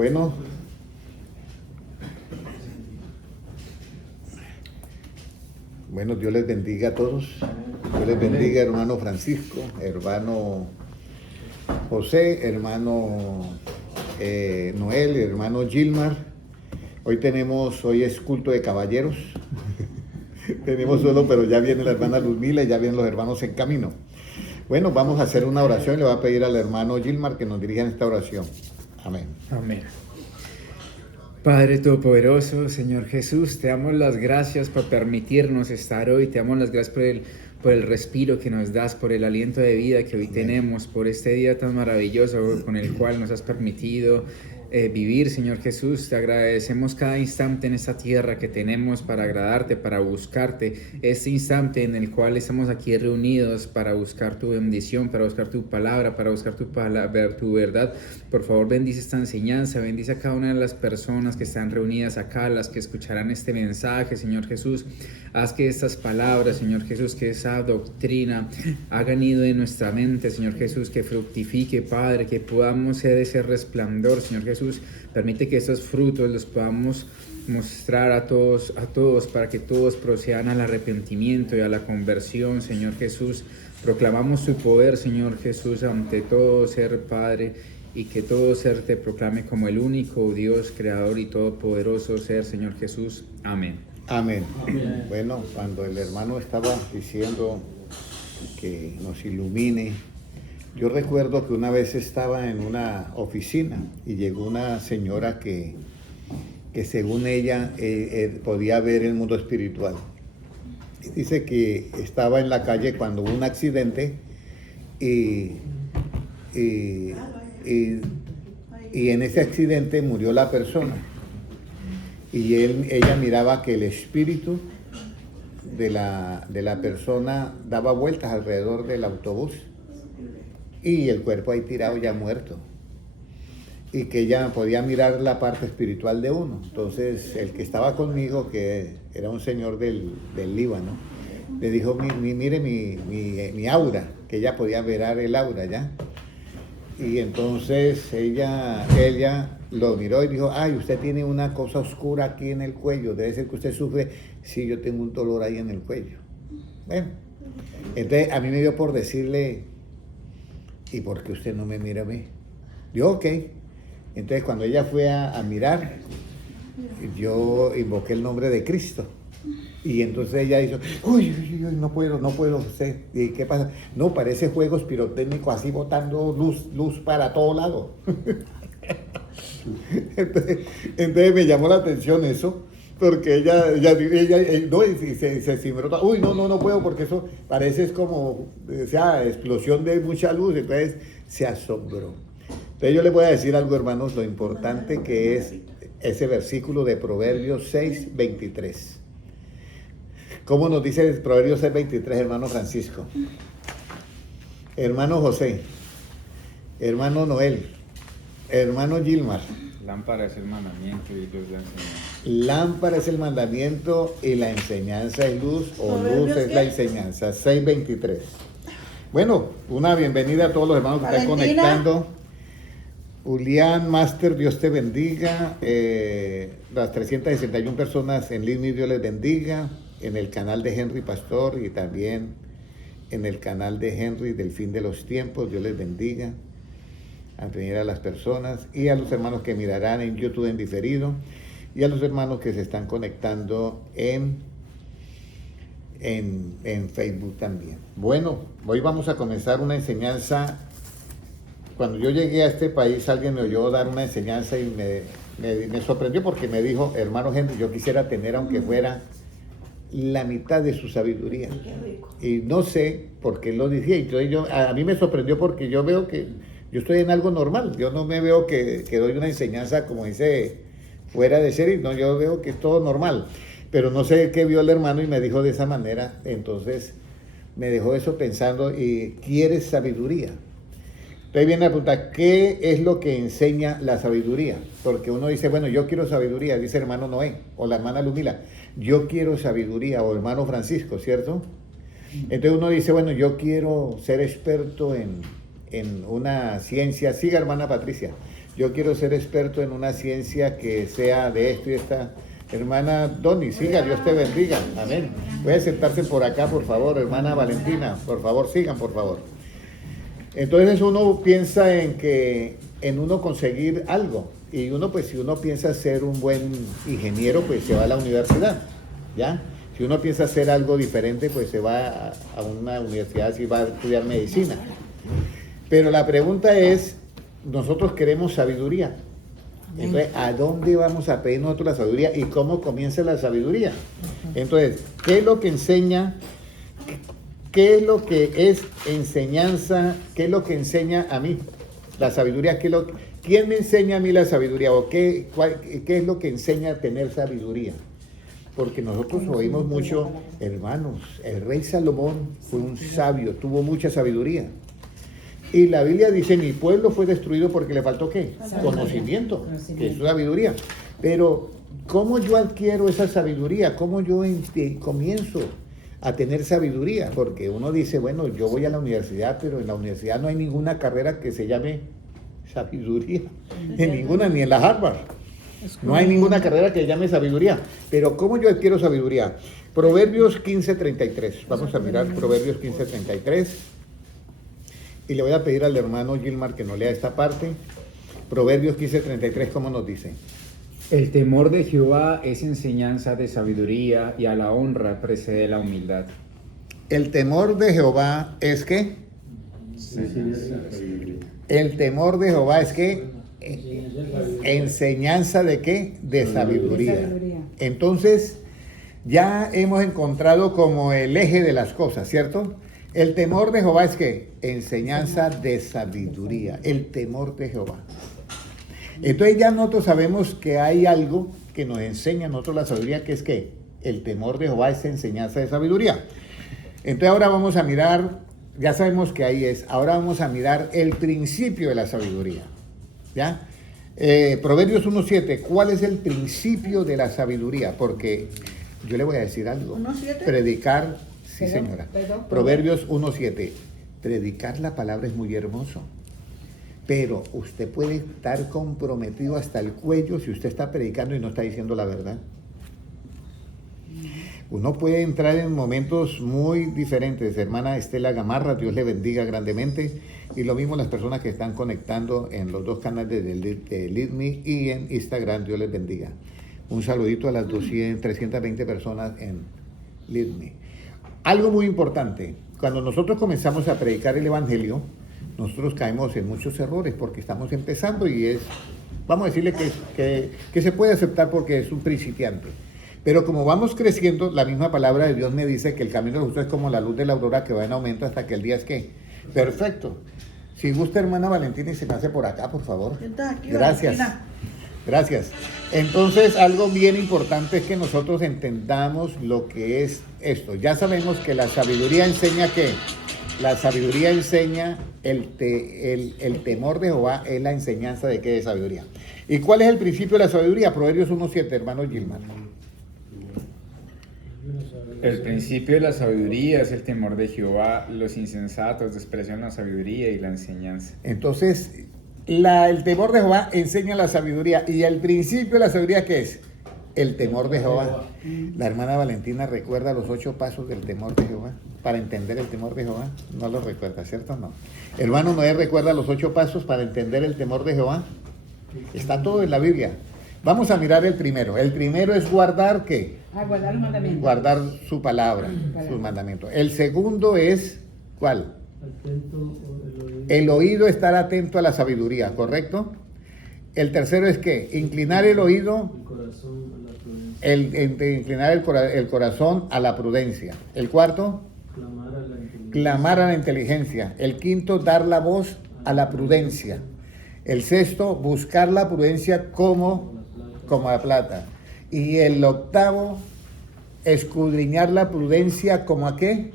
Bueno, Dios les bendiga a todos. Dios les bendiga, hermano Francisco, hermano José, hermano Noel, hermano Gilmar. Hoy es culto de caballeros. Tenemos solo, pero ya viene la hermana Luzmila y ya vienen los hermanos en camino. Bueno, vamos a hacer una oración y le voy a pedir al hermano Gilmar que nos dirija en esta oración. Amén. Amén. Padre Todopoderoso, Señor Jesús, te damos las gracias por permitirnos estar hoy, te damos las gracias por el respiro que nos das, por el aliento de vida que hoy tenemos, por este día tan maravilloso con el cual nos has permitido vivir, Señor Jesús. Te agradecemos cada instante en esta tierra que tenemos para agradarte, para buscarte, este instante en el cual estamos aquí reunidos para buscar tu bendición, para buscar tu palabra, para buscar tu verdad. Por favor, bendice esta enseñanza, bendice a cada una de las personas que están reunidas acá, las que escucharán este mensaje, Señor Jesús. Haz que estas palabras, Señor Jesús, que esa doctrina hagan ido en nuestra mente, Señor Jesús, que fructifique, Padre, que podamos ser ese resplandor, Señor Jesús. Permite que esos frutos los podamos mostrar a todos para que todos procedan al arrepentimiento y a la conversión, Señor Jesús. Proclamamos tu poder, Señor Jesús, ante todo ser, Padre, y que todo ser te proclame como el único Dios, creador y todopoderoso ser, Señor Jesús. Amén. Amén. Amén. Bueno, cuando el hermano estaba diciendo que nos ilumine, yo recuerdo que una vez estaba en una oficina y llegó una señora que según ella podía ver el mundo espiritual. Y dice que estaba en la calle cuando hubo un accidente y en ese accidente murió la persona. Y ella miraba que el espíritu de la persona daba vueltas alrededor del autobús y el cuerpo ahí tirado ya muerto. Y que ella podía mirar la parte espiritual de uno. Entonces el que estaba conmigo, que era un señor del Líbano, le dijo, mire mi aura, que ella podía ver el aura ya. Y entonces ella lo miró y dijo, ay, usted tiene una cosa oscura aquí en el cuello, debe ser que usted sufre. Sí, yo tengo un dolor ahí en el cuello. Bueno, entonces a mí me dio por decirle, ¿y por qué usted no me mira a mí? Yo, ok. Entonces cuando ella fue a mirar, yo invoqué el nombre de Cristo. Y entonces ella hizo, uy, no puedo usted. ¿Y qué pasa? No, parece juegos pirotécnicos así botando luz para todo lado. entonces me llamó la atención eso, porque ella no, y se cimbró, uy, no puedo, porque eso parece es como, o sea, explosión de mucha luz. Entonces se asombró. Entonces yo les voy a decir algo, hermanos, lo importante que es ese versículo de Proverbios 6:23. ¿Cómo nos dice el Proverbios 6:23, hermano Francisco? Hermano José, hermano Noel, hermano Gilmar. Lámpara es el mandamiento y luz la enseñanza. Lámpara es el mandamiento y la enseñanza es luz, o luz es la enseñanza. 6:23. Bueno, una bienvenida a todos los hermanos que están conectando. Julián, Master, Dios te bendiga. Las 361 personas en línea, Dios les bendiga. En el canal de Henry Pastor y también en el canal de Henry del Fin de los Tiempos, Dios les bendiga. A venir a las personas y a los hermanos que mirarán en YouTube en diferido y a los hermanos que se están conectando en Facebook también. Bueno, hoy vamos a comenzar una enseñanza. Cuando yo llegué a este país, alguien me oyó dar una enseñanza y me sorprendió porque me dijo, hermano Henry, yo quisiera tener, aunque fuera la mitad de su sabiduría. Y no sé por qué lo decía. Entonces a mí me sorprendió porque yo veo que yo estoy en algo normal. Yo no me veo que doy una enseñanza como dice fuera de serie. No, yo veo que es todo normal. Pero no sé qué vio el hermano y me dijo de esa manera. Entonces me dejó eso pensando y ¿quieres sabiduría? Entonces viene la pregunta, ¿qué es lo que enseña la sabiduría? Porque uno dice, bueno, yo quiero sabiduría, dice el hermano Noé o la hermana Luzmila, yo quiero sabiduría, o hermano Francisco, ¿cierto? Entonces uno dice, bueno, yo quiero ser experto en en una ciencia. Siga, hermana Patricia. Yo quiero ser experto en una ciencia que sea de esto y esta. Hermana Doni, siga, Dios te bendiga. Amén. Puede sentarse por acá, por favor. Hermana Valentina, por favor, sigan, por favor. Entonces uno piensa en uno conseguir algo. Y uno, pues si uno piensa ser un buen ingeniero, pues se va a la universidad, ¿ya? Si uno piensa hacer algo diferente, pues se va a una universidad, si va a estudiar medicina. Pero la pregunta es, nosotros queremos sabiduría. Entonces, ¿a dónde vamos a pedir nosotros la sabiduría y cómo comienza la sabiduría? Entonces, ¿qué es lo que enseña? ¿Qué es lo que es enseñanza? ¿Qué es lo que enseña a mí la sabiduría? ¿Quién me enseña a mí la sabiduría? ¿O qué es lo que enseña a tener sabiduría? Porque nosotros oímos mucho, hermanos, el rey Salomón fue un sabio, tuvo mucha sabiduría. Y la Biblia dice, mi pueblo fue destruido porque le faltó ¿qué? Conocimiento, que es sabiduría. Pero, ¿cómo yo adquiero esa sabiduría? ¿Cómo yo comienzo a tener sabiduría? Porque uno dice, bueno, yo voy a la universidad, pero en la universidad no hay ninguna carrera que se llame sabiduría. En ninguna, ni en la Harvard. No hay ninguna carrera que se llame sabiduría. Pero, ¿cómo yo adquiero sabiduría? Proverbios 15:33. Vamos a mirar Proverbios 15:33. Y le voy a pedir al hermano Gilmar que nos lea esta parte. Proverbios 15:33, ¿cómo nos dice? El temor de Jehová es enseñanza de sabiduría y a la honra precede la humildad. El temor de Jehová es ¿qué? El temor de Jehová es ¿qué? Enseñanza de ¿qué? De sabiduría. Entonces, ya hemos encontrado como el eje de las cosas, ¿cierto? El temor de Jehová es ¿qué? Enseñanza de sabiduría. El temor de Jehová. Entonces ya nosotros sabemos que hay algo que nos enseña a nosotros la sabiduría, que es ¿qué? El temor de Jehová es enseñanza de sabiduría. Entonces ahora vamos a mirar, ya sabemos que ahí es, ahora vamos a mirar el principio de la sabiduría. ¿Ya? Proverbios 1:7, ¿cuál es el principio de la sabiduría? Porque yo le voy a decir algo. Predicar, sí señora. Proverbios 1:7, predicar la palabra es muy hermoso. Pero usted puede estar comprometido hasta el cuello si usted está predicando y no está diciendo la verdad. Uno puede entrar en momentos muy diferentes. Hermana Estela Gamarra, Dios le bendiga grandemente. Y lo mismo las personas que están conectando en los dos canales de Lead Me y en Instagram, Dios les bendiga. Un saludito a las 320 personas en Lead Me. Algo muy importante, cuando nosotros comenzamos a predicar el Evangelio, nosotros caemos en muchos errores porque estamos empezando y vamos a decirle que se puede aceptar porque es un principiante. Pero como vamos creciendo, la misma palabra de Dios me dice que el camino de los justos es como la luz de la aurora que va en aumento hasta que el día es ¿qué? Perfecto. Si gusta, hermana Valentina, y se me hace por acá, por favor. Gracias. Gracias. Entonces, algo bien importante es que nosotros entendamos lo que es esto. Ya sabemos que la sabiduría enseña ¿qué? La sabiduría enseña el temor de Jehová, es la enseñanza de qué es sabiduría. ¿Y cuál es el principio de la sabiduría? Proverbios 1:7, hermano Gilmar. El principio de la sabiduría es el temor de Jehová. Los insensatos desprecian la sabiduría y la enseñanza. Entonces, el temor de Jehová enseña la sabiduría. ¿Y el principio de la sabiduría qué es? El temor de Jehová. La hermana Valentina recuerda los 8 pasos del temor de Jehová. Para entender el temor de Jehová, no lo recuerda, ¿cierto o no? Hermano Noé recuerda los 8 pasos para entender el temor de Jehová. Está todo en la Biblia. Vamos a mirar el primero. El primero es guardar ¿qué? Guardar los mandamientos. Guardar su palabra, sus mandamientos. El segundo es, ¿cuál? El oído, estar atento a la sabiduría, ¿correcto? El tercero es ¿qué? Inclinar el oído, inclinar el corazón a la prudencia. El cuarto, clamar a la inteligencia. El quinto, dar la voz a la prudencia. El sexto, buscar la prudencia como la plata. Y el octavo, escudriñar la prudencia como a qué?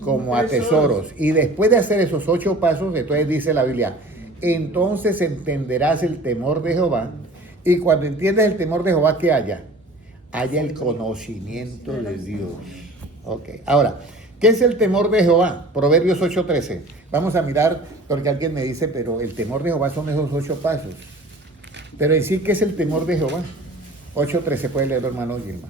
Como a tesoros. Y después de hacer esos 8 pasos, entonces dice la Biblia, entonces entenderás el temor de Jehová. Y cuando entiendes el temor de Jehová, ¿qué haya? Haya el conocimiento de Dios. Ok, ahora, ¿Qué es el temor de Jehová? Proverbios 8:13. Vamos a mirar, porque alguien me dice, pero el temor de Jehová son esos 8 pasos. Pero en sí, ¿qué es el temor de Jehová? 8:13, puede leerlo, hermano Gilma.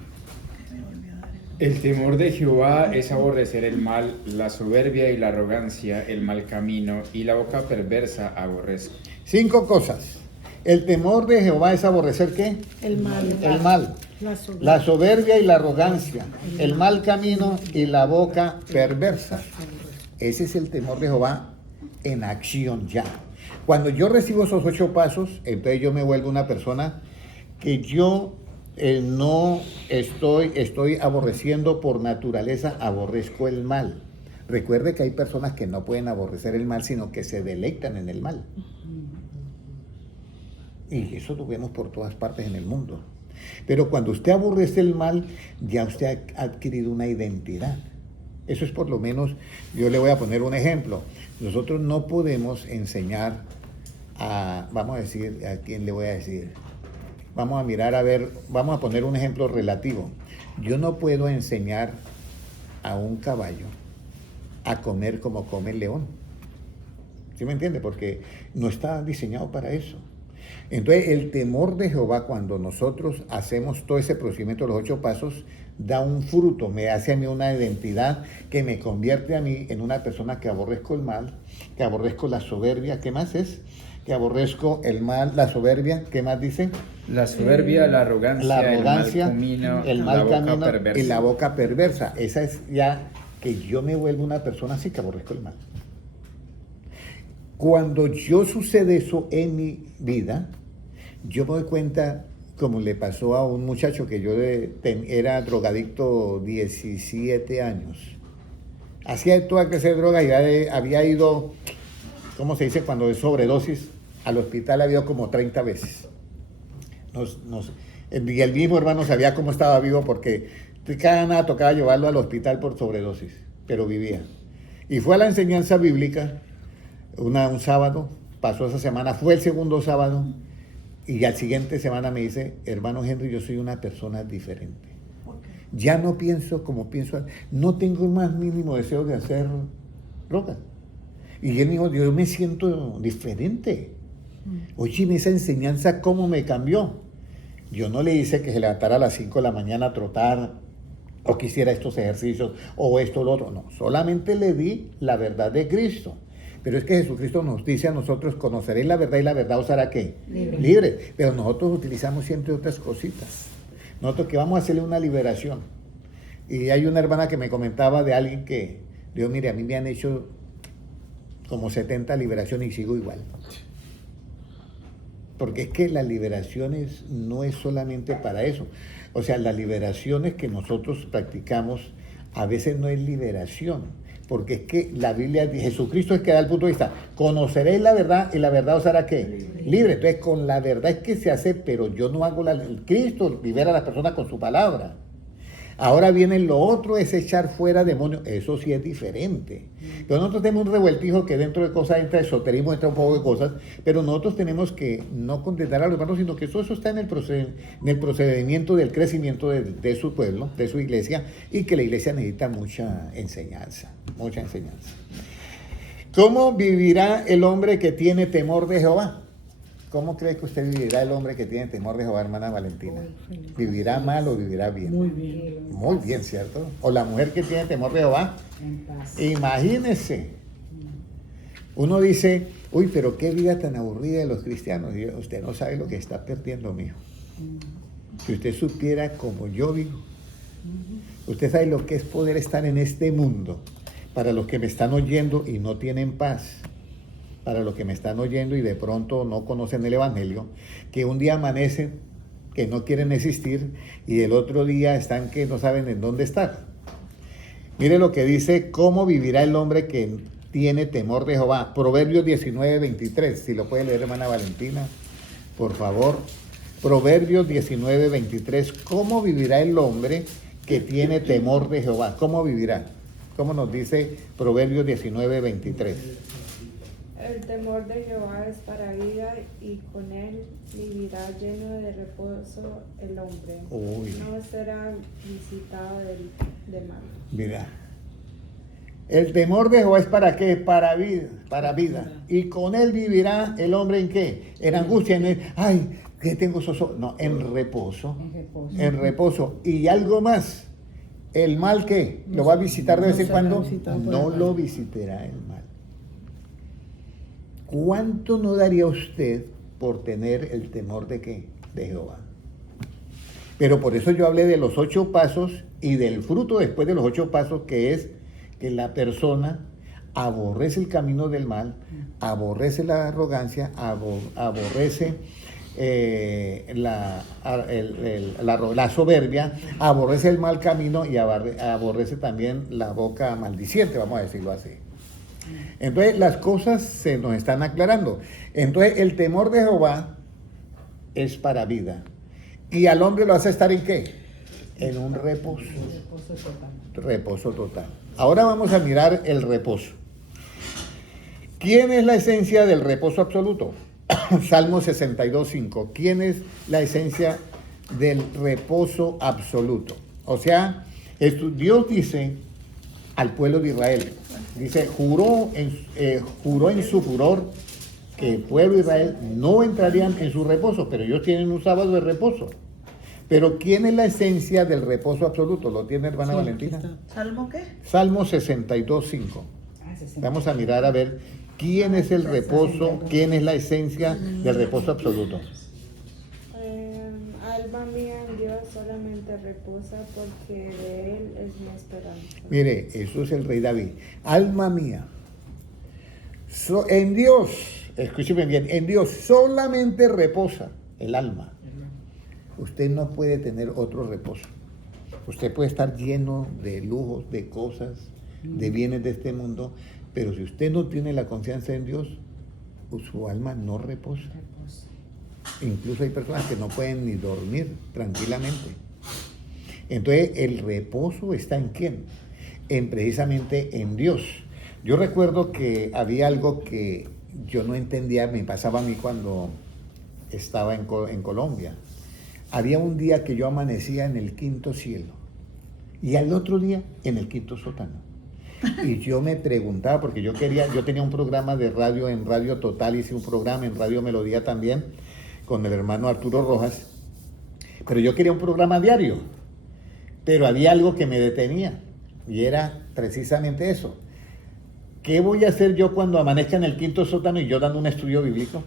El temor de Jehová es aborrecer el mal, la soberbia y la arrogancia, el mal camino y la boca perversa aborrezco. 5 cosas. El temor de Jehová es aborrecer ¿qué? El mal. El mal. La soberbia y la arrogancia, el mal camino y la boca perversa. Ese es el temor de Jehová en acción ya. Cuando yo recibo esos 8 pasos, entonces yo me vuelvo una persona que yo no estoy aborreciendo por naturaleza, aborrezco el mal. Recuerde que hay personas que no pueden aborrecer el mal, sino que se deleitan en el mal. Y eso lo vemos por todas partes en el mundo. Pero cuando usted aborrece el mal, ya usted ha adquirido una identidad. Eso es por lo menos, yo le voy a poner un ejemplo. Nosotros no podemos enseñar vamos a decir, ¿a quién le voy a decir? Vamos a mirar, a ver, vamos a poner un ejemplo relativo. Yo no puedo enseñar a un caballo a comer como come el león. ¿Sí me entiende? Porque no está diseñado para eso. Entonces, el temor de Jehová, cuando nosotros hacemos todo ese procedimiento de los 8 pasos, da un fruto, me hace a mí una identidad que me convierte a mí en una persona que aborrezco el mal, que aborrezco la soberbia. ¿Qué más es? Que aborrezco el mal, la soberbia. ¿Qué más dice? La soberbia, la arrogancia, el mal camino y la boca perversa. Esa es ya que yo me vuelvo una persona así que aborrezco el mal. Cuando yo sucede eso en mi vida, yo me doy cuenta, como le pasó a un muchacho que yo era drogadicto 17 años. Hacía toda clase de droga y había ido, ¿cómo se dice? Cuando es sobredosis, al hospital había ido como 30 veces. Y el mismo hermano sabía cómo estaba vivo porque cada nada tocaba llevarlo al hospital por sobredosis, pero vivía. Y fue a la enseñanza bíblica un sábado, pasó esa semana, fue el segundo sábado, y al siguiente semana me dice, hermano Henry, yo soy una persona diferente. Ya no pienso como pienso, no tengo el más mínimo deseo de hacer droga. Y él me dijo, yo me siento diferente. Oye, esa enseñanza, ¿cómo me cambió? Yo no le hice que se levantara a las 5 de la mañana a trotar, o que hiciera estos ejercicios, o esto o lo otro. No, solamente le di la verdad de Cristo. Pero es que Jesucristo nos dice a nosotros, conoceréis la verdad y la verdad os hará ¿qué? Libre. Pero nosotros utilizamos siempre otras cositas. Nosotros que vamos a hacerle una liberación. Y hay una hermana que me comentaba de alguien que, Dios, mire, a mí me han hecho como 70 liberaciones y sigo igual. Porque es que las liberaciones no es solamente para eso. O sea, las liberaciones que nosotros practicamos a veces no es liberación. Porque es que la Biblia, Jesucristo es que da el punto de vista, conoceréis la verdad y la verdad os hará ¿qué? Libre. Entonces con la verdad es que se hace, pero yo no hago Cristo libera a las personas con su palabra. Ahora viene lo otro, es echar fuera demonios, eso sí es diferente. Pero nosotros tenemos un revueltijo que dentro de cosas entra esoterismo, entra un poco de cosas, pero nosotros tenemos que no contentar a los hermanos, sino que todo eso está en el procedimiento del crecimiento de su pueblo, de su iglesia, y que la iglesia necesita mucha enseñanza. ¿Cómo vivirá el hombre que tiene temor de Jehová? ¿Cómo cree que usted vivirá el hombre que tiene temor de Jehová, hermana Valentina? ¿Vivirá mal o vivirá bien? Muy bien. Muy bien, ¿cierto? O la mujer que tiene temor de Jehová. Imagínese. Uno dice, uy, pero qué vida tan aburrida de los cristianos. Y usted no sabe lo que está perdiendo, mijo. Si usted supiera como yo vivo, usted sabe lo que es poder estar en este mundo. Para los que me están oyendo y no tienen paz, para los que me están oyendo y de pronto no conocen el Evangelio, que un día amanecen, que no quieren existir, y el otro día están que no saben en dónde estar. Mire lo que dice, ¿cómo vivirá el hombre que tiene temor de Jehová? Proverbios 19:23, si lo puede leer, hermana Valentina, por favor. Proverbios 19:23, ¿cómo vivirá el hombre que tiene temor de Jehová? ¿Cómo vivirá? ¿Cómo nos dice Proverbios 19:23? El temor de Jehová es para vida y con él vivirá lleno de reposo el hombre. Uy. No será visitado de mal. Mira, El temor de Jehová es para qué? Para vida, para vida. Y con él vivirá el hombre en qué? En angustia, ay, que tengo soso. No, en reposo. En reposo. Y algo más. El mal que lo va a visitar de vez en cuando, no lo visitará el mal. ¿Cuánto no daría usted por tener el temor de qué? De Jehová. Pero por eso yo hablé de los 8 pasos y del fruto después de los 8 pasos, que es que la persona aborrece el camino del mal, aborrece la arrogancia, aborrece la soberbia, aborrece el mal camino y aborrece también la boca maldiciente, vamos a decirlo así. Entonces las cosas se nos están aclarando. Entonces el temor de Jehová es para vida. ¿Y al hombre lo hace estar en qué? En un reposo. Reposo total. Ahora vamos a mirar el reposo. ¿Quién es la esencia del reposo absoluto? Salmo 62:5. ¿Quién es la esencia del reposo absoluto? O sea, Dios dice al pueblo de Israel, dice, juró en su furor que el pueblo de Israel no entrarían en su reposo, pero ellos tienen un sábado de reposo. Pero ¿quién es la esencia del reposo absoluto? ¿Lo tiene hermana Valentina? ¿Salmo qué? Salmo 62:5. Vamos a mirar a ver quién es el reposo, quién es la esencia del reposo absoluto. Alma mía en Dios solamente reposa, porque de Él es mi esperanza. Mire, eso es el rey David. Alma mía, en Dios, escúcheme bien, en Dios solamente reposa el alma. Usted no puede tener otro reposo. Usted puede estar lleno de lujos, de cosas, de bienes de este mundo, pero si usted no tiene la confianza en Dios, su alma no reposa. Incluso hay personas que no pueden ni dormir tranquilamente. Entonces, el reposo está ¿en quién? Precisamente en Dios. Yo recuerdo que había algo que yo no entendía, me pasaba a mí cuando estaba en Colombia. Había un día que yo amanecía en el 5.º cielo y al otro día en el 5.º sótano. Y yo me preguntaba, porque yo tenía un programa de radio en Radio Total, hice un programa en Radio Melodía también, con el hermano Arturo Rojas, pero yo quería un programa diario, pero había algo que me detenía, y era precisamente eso. ¿Qué voy a hacer yo cuando amanezca en el 5.º sótano y yo dando un estudio bíblico?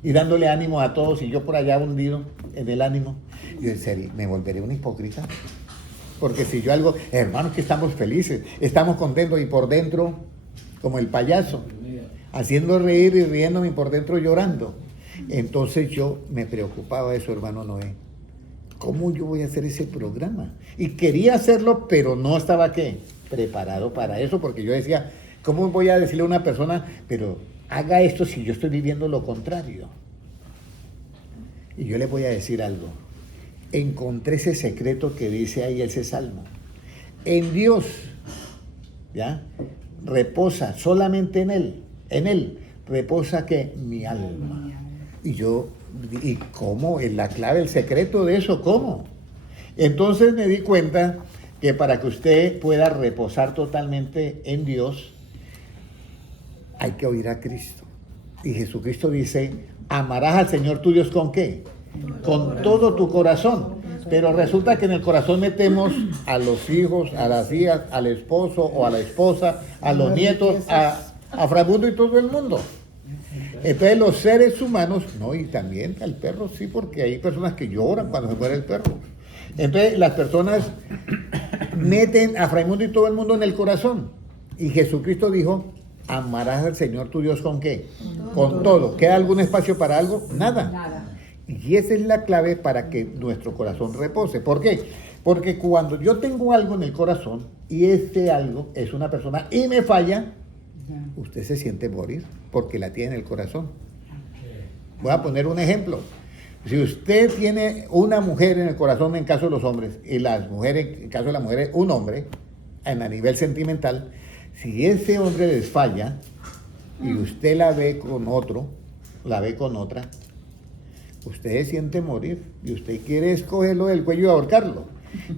Y dándole ánimo a todos, y yo por allá hundido en el ánimo? Yo en serio, me volveré un hipócrita. Porque si yo algo, hermanos, que estamos felices, estamos contentos, y por dentro, como el payaso, haciendo reír y riéndome, y por dentro llorando. Entonces yo me preocupaba eso, hermano Noé. ¿Cómo yo voy a hacer ese programa? Y quería hacerlo, pero no estaba, ¿qué? Preparado para eso, porque yo decía, ¿cómo voy a decirle a una persona, pero haga esto si yo estoy viviendo lo contrario? Y yo le voy a decir algo. Encontré ese secreto que dice ahí ese salmo. En Dios, ¿ya? Reposa, solamente en Él reposa que mi alma. ¿Y cómo? Es la clave, el secreto de eso, ¿cómo? Entonces me di cuenta que para que usted pueda reposar totalmente en Dios, hay que oír a Cristo. Y Jesucristo dice, amarás al Señor tu Dios ¿con qué? Con todo tu corazón. Pero resulta que en el corazón metemos a los hijos, a las hijas, al esposo o a la esposa, a los nietos, a Framundo y todo el mundo. Entonces los seres humanos, no, y también al perro, sí, porque hay personas que lloran cuando se muere el perro. Entonces las personas meten a Fraimundo y todo el mundo en el corazón. Y Jesucristo dijo, amarás al Señor tu Dios ¿con qué? Con todo. ¿Queda algún espacio para algo? Nada. Y esa es la clave para que nuestro corazón repose. ¿Por qué? Porque cuando yo tengo algo en el corazón y ese algo es una persona y me falla, usted se siente morir porque la tiene en el corazón. Voy a poner un ejemplo. Si usted tiene una mujer en el corazón, en caso de los hombres, y las mujeres, en caso de las mujeres, un hombre, a nivel sentimental, si ese hombre les falla y usted la ve con otro, la ve con otra, usted se siente morir y usted quiere escogerlo del cuello y ahorcarlo.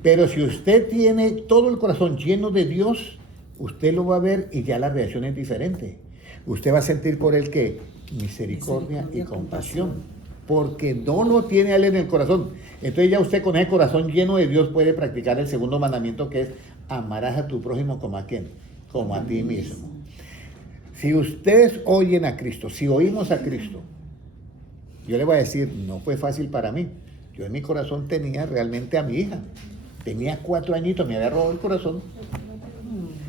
Pero si usted tiene todo el corazón lleno de Dios, usted lo va a ver y ya la reacción es diferente. Usted va a sentir por él que misericordia y compasión, porque no lo tiene a él en el corazón. Entonces ya usted con ese corazón lleno de Dios puede practicar el segundo mandamiento, que es amarás a tu prójimo como a quién, como a ti mismo. Si ustedes oyen a Cristo, si oímos a Cristo, yo le voy a decir, no fue fácil para mí. Yo en mi corazón tenía realmente a mi hija. Tenía 4 añitos, me había robado el corazón.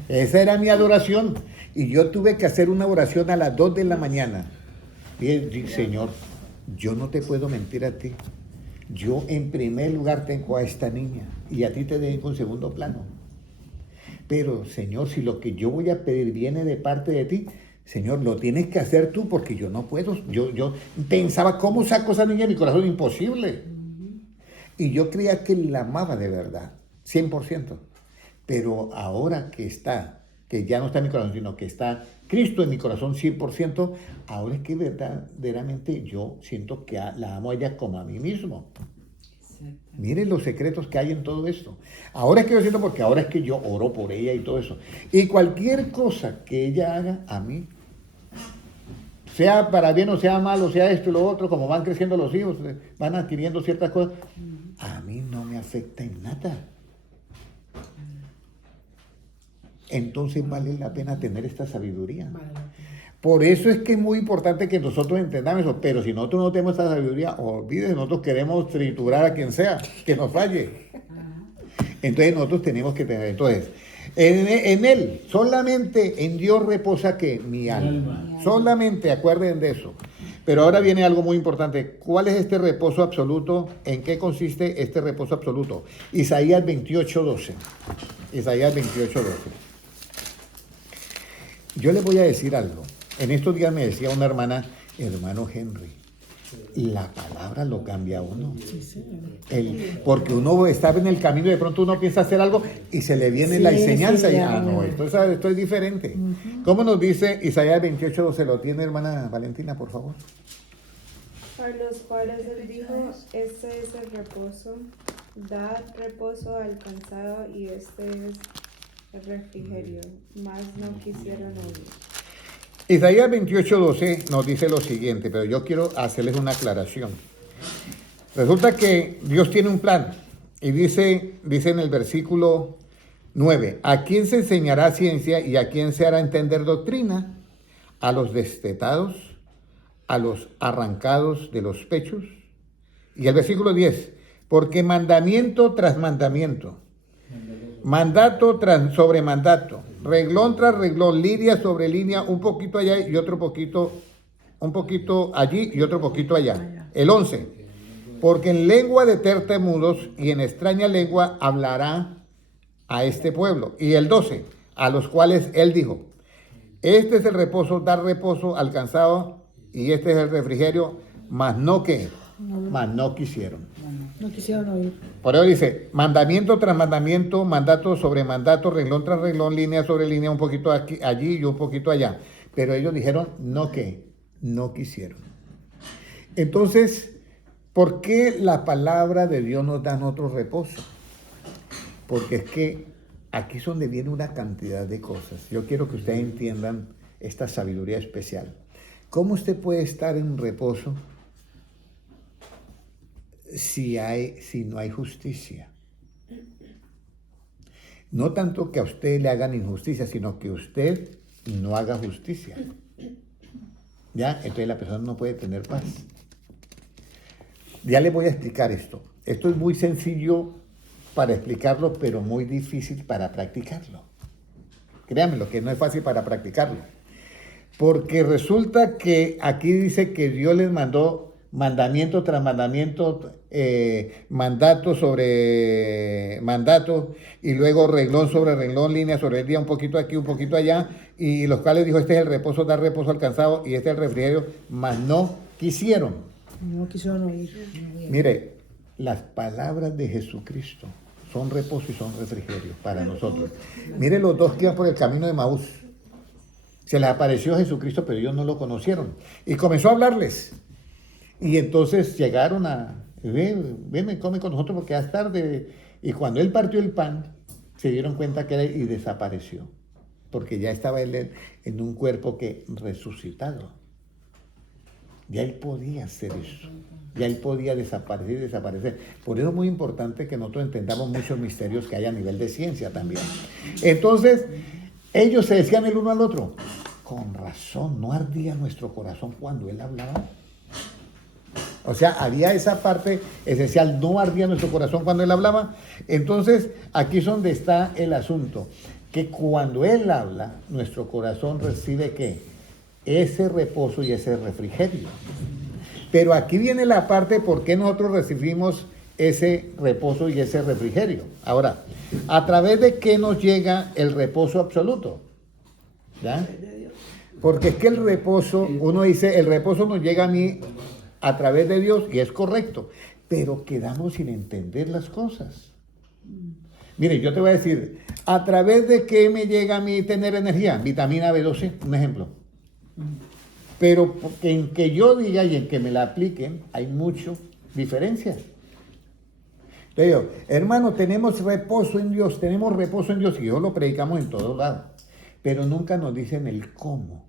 Esa era mi adoración. Y yo tuve que hacer una oración a las 2 de la mañana. Y dije, Señor, yo no te puedo mentir a ti. Yo en primer lugar tengo a esta niña y a ti te dejo en segundo plano. Pero, Señor, si lo que yo voy a pedir viene de parte de ti, Señor, lo tienes que hacer tú porque yo no puedo. Yo pensaba, ¿cómo saco a esa niña de mi corazón? Imposible. Y yo creía que la amaba de verdad, 100%. Pero ahora que ya no está en mi corazón, sino que está Cristo en mi corazón 100%, ahora es que verdaderamente yo siento que la amo a ella como a mí mismo. Miren los secretos que hay en todo esto. Ahora es que yo siento, porque ahora es que yo oro por ella y todo eso. Y cualquier cosa que ella haga a mí, sea para bien o sea malo, sea esto y lo otro, como van creciendo los hijos, van adquiriendo ciertas cosas, a mí no me afecta en nada. Entonces vale la pena tener esta sabiduría. Por eso es que es muy importante que nosotros entendamos eso, pero si nosotros no tenemos esta sabiduría, olvídense, nosotros queremos triturar a quien sea, que nos falle. Entonces nosotros tenemos que tener, en Él, solamente en Dios reposa que mi alma. Solamente, acuerden de eso. Pero ahora viene algo muy importante. ¿Cuál es este reposo absoluto? ¿En qué consiste este reposo absoluto? Isaías 28:12. Isaías 28:12. Yo les voy a decir algo. En estos días me decía una hermana, hermano Henry, la palabra lo cambia a uno. Porque uno está en el camino y de pronto uno piensa hacer algo y se le viene la enseñanza y no, esto es diferente. ¿Cómo nos dice Isaías 28:12? ¿Lo tiene, hermana Valentina, por favor? A los cuales él dijo, este es el reposo, dad reposo al cansado y este es el refrigerio, mas no quisieron oír. Isaías 28:12 nos dice lo siguiente, pero yo quiero hacerles una aclaración. Resulta que Dios tiene un plan y dice en el versículo 9, ¿a quién se enseñará ciencia y a quién se hará entender doctrina? A los destetados, a los arrancados de los pechos. Y el versículo 10, porque mandamiento tras mandamiento, mandato sobre mandato, reglón tras reglón, línea sobre línea, un poquito allá y otro poquito, un poquito allí y otro poquito allá. El 11, porque en lengua de tartamudos y en extraña lengua hablará a este pueblo. Y el 12, a los cuales él dijo, este es el reposo, dar reposo al cansado, y este es el refrigerio, mas no quisieron. No quisieron oír. Por eso dice, mandamiento tras mandamiento, mandato sobre mandato, renglón tras renglón, línea sobre línea, un poquito aquí, allí y un poquito allá. Pero ellos dijeron, no quisieron. Entonces, ¿por qué la palabra de Dios nos da otro reposo? Porque es que aquí es donde viene una cantidad de cosas. Yo quiero que ustedes entiendan esta sabiduría especial. ¿Cómo usted puede estar en reposo si no hay justicia? No tanto que a usted le hagan injusticia, sino que usted no haga justicia. ¿Ya? Entonces la persona no puede tener paz. Ya le voy a explicar esto. Esto es muy sencillo para explicarlo, pero muy difícil para practicarlo. Créanmelo, que no es fácil para practicarlo. Porque resulta que aquí dice que Dios les mandó mandamiento tras mandamiento, mandato sobre mandato, y luego renglón sobre renglón, línea sobre línea, un poquito aquí, un poquito allá, y los cuales dijo, este es el reposo, dar reposo al cansado, y este es el refrigerio, mas no quisieron. No quisieron oír. Mire, las palabras de Jesucristo son reposo y son refrigerio para nosotros. Mire los dos que iban por el camino de Maús. Se les apareció Jesucristo, pero ellos no lo conocieron. Y comenzó a hablarles. Y entonces llegaron ven, come con nosotros porque ya es tarde. Y cuando él partió el pan, se dieron cuenta que era y desapareció. porque ya estaba él en un cuerpo que resucitado. Ya él podía hacer eso. Ya él podía desaparecer y desaparecer. Por eso es muy importante que nosotros entendamos muchos misterios que hay a nivel de ciencia también. Entonces, ellos se decían el uno al otro, con razón, ¿no ardía nuestro corazón cuando él hablaba? O sea, había esa parte esencial, no ardía nuestro corazón cuando él hablaba. Entonces, aquí es donde está el asunto, que cuando él habla, nuestro corazón recibe ¿qué? Ese reposo y ese refrigerio. Pero aquí viene la parte por qué nosotros recibimos ese reposo y ese refrigerio. Ahora, ¿a través de qué nos llega el reposo absoluto? ¿Ya? Porque es que el reposo, uno dice, el reposo nos llega a mí a través de Dios, y es correcto, pero quedamos sin entender las cosas. Mire, yo te voy a decir, ¿a través de qué me llega a mí tener energía? Vitamina B12, un ejemplo. Pero en que yo diga y en que me la apliquen, hay mucha diferencia. Te digo, hermano, tenemos reposo en Dios, y yo lo predicamos en todos lados, pero nunca nos dicen el cómo.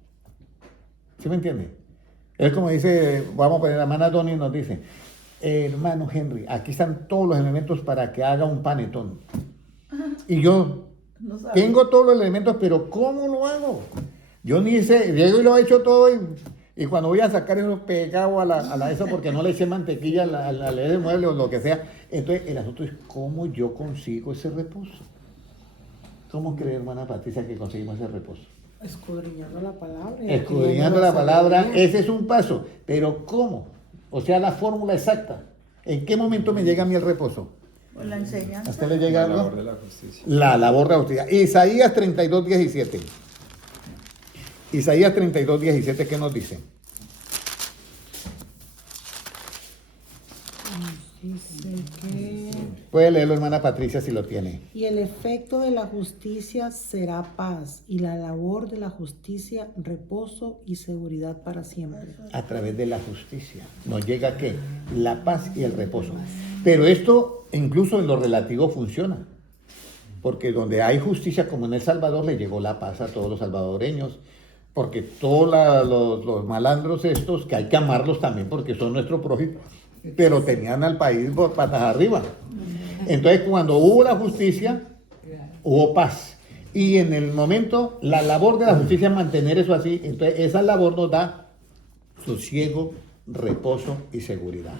¿Sí me entiende? Es como dice, vamos a poner a hermana Donnie, nos dice, hermano Henry, aquí están todos los elementos para que haga un panetón. Y yo tengo todos los elementos, pero ¿cómo lo hago? Yo ni sé, yo lo he hecho todo y cuando voy a sacar eso pegado a la eso porque no le eché mantequilla a la ley de mueble o lo que sea. Entonces el asunto es cómo yo consigo ese reposo. ¿Cómo cree, hermana Patricia, que conseguimos ese reposo? Escudriñando la palabra. Escudriñando la palabra, ese es un paso. Pero ¿cómo? O sea, la fórmula exacta. ¿En qué momento me llega a mí el reposo? Con la enseñanza. ¿A usted le llega algo? La labor de la justicia. La labor de la justicia. Isaías 32:17. Isaías 32:17, ¿qué nos dice? Dice que... Puede leerlo, hermana Patricia, si lo tiene. Y el efecto de la justicia será paz, y la labor de la justicia reposo y seguridad para siempre. A través de la justicia. Nos llega ¿qué? La paz y el reposo. Pero esto, incluso en lo relativo, funciona. Porque donde hay justicia, como en El Salvador, le llegó la paz a todos los salvadoreños. Porque todos los malandros estos, que hay que amarlos también porque son nuestro prójimo, pero tenían al país por patas arriba. Entonces, cuando hubo la justicia, hubo paz. Y en el momento, la labor de la justicia es mantener eso así. Entonces, esa labor nos da sosiego, reposo y seguridad.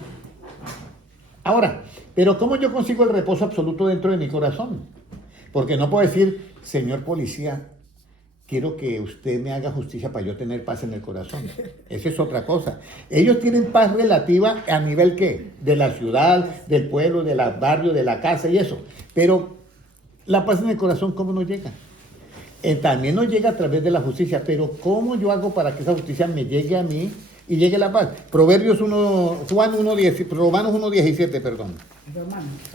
Ahora, pero ¿cómo yo consigo el reposo absoluto dentro de mi corazón? Porque no puedo decir, señor policía, quiero que usted me haga justicia para yo tener paz en el corazón. Esa es otra cosa. Ellos tienen paz relativa a nivel ¿qué? De la ciudad, del pueblo, del barrio, de la casa y eso. Pero la paz en el corazón, ¿cómo nos llega? También nos llega a través de la justicia. Pero ¿cómo yo hago para que esa justicia me llegue a mí y llegue la paz? Proverbios 1, Romanos 1:17, perdón.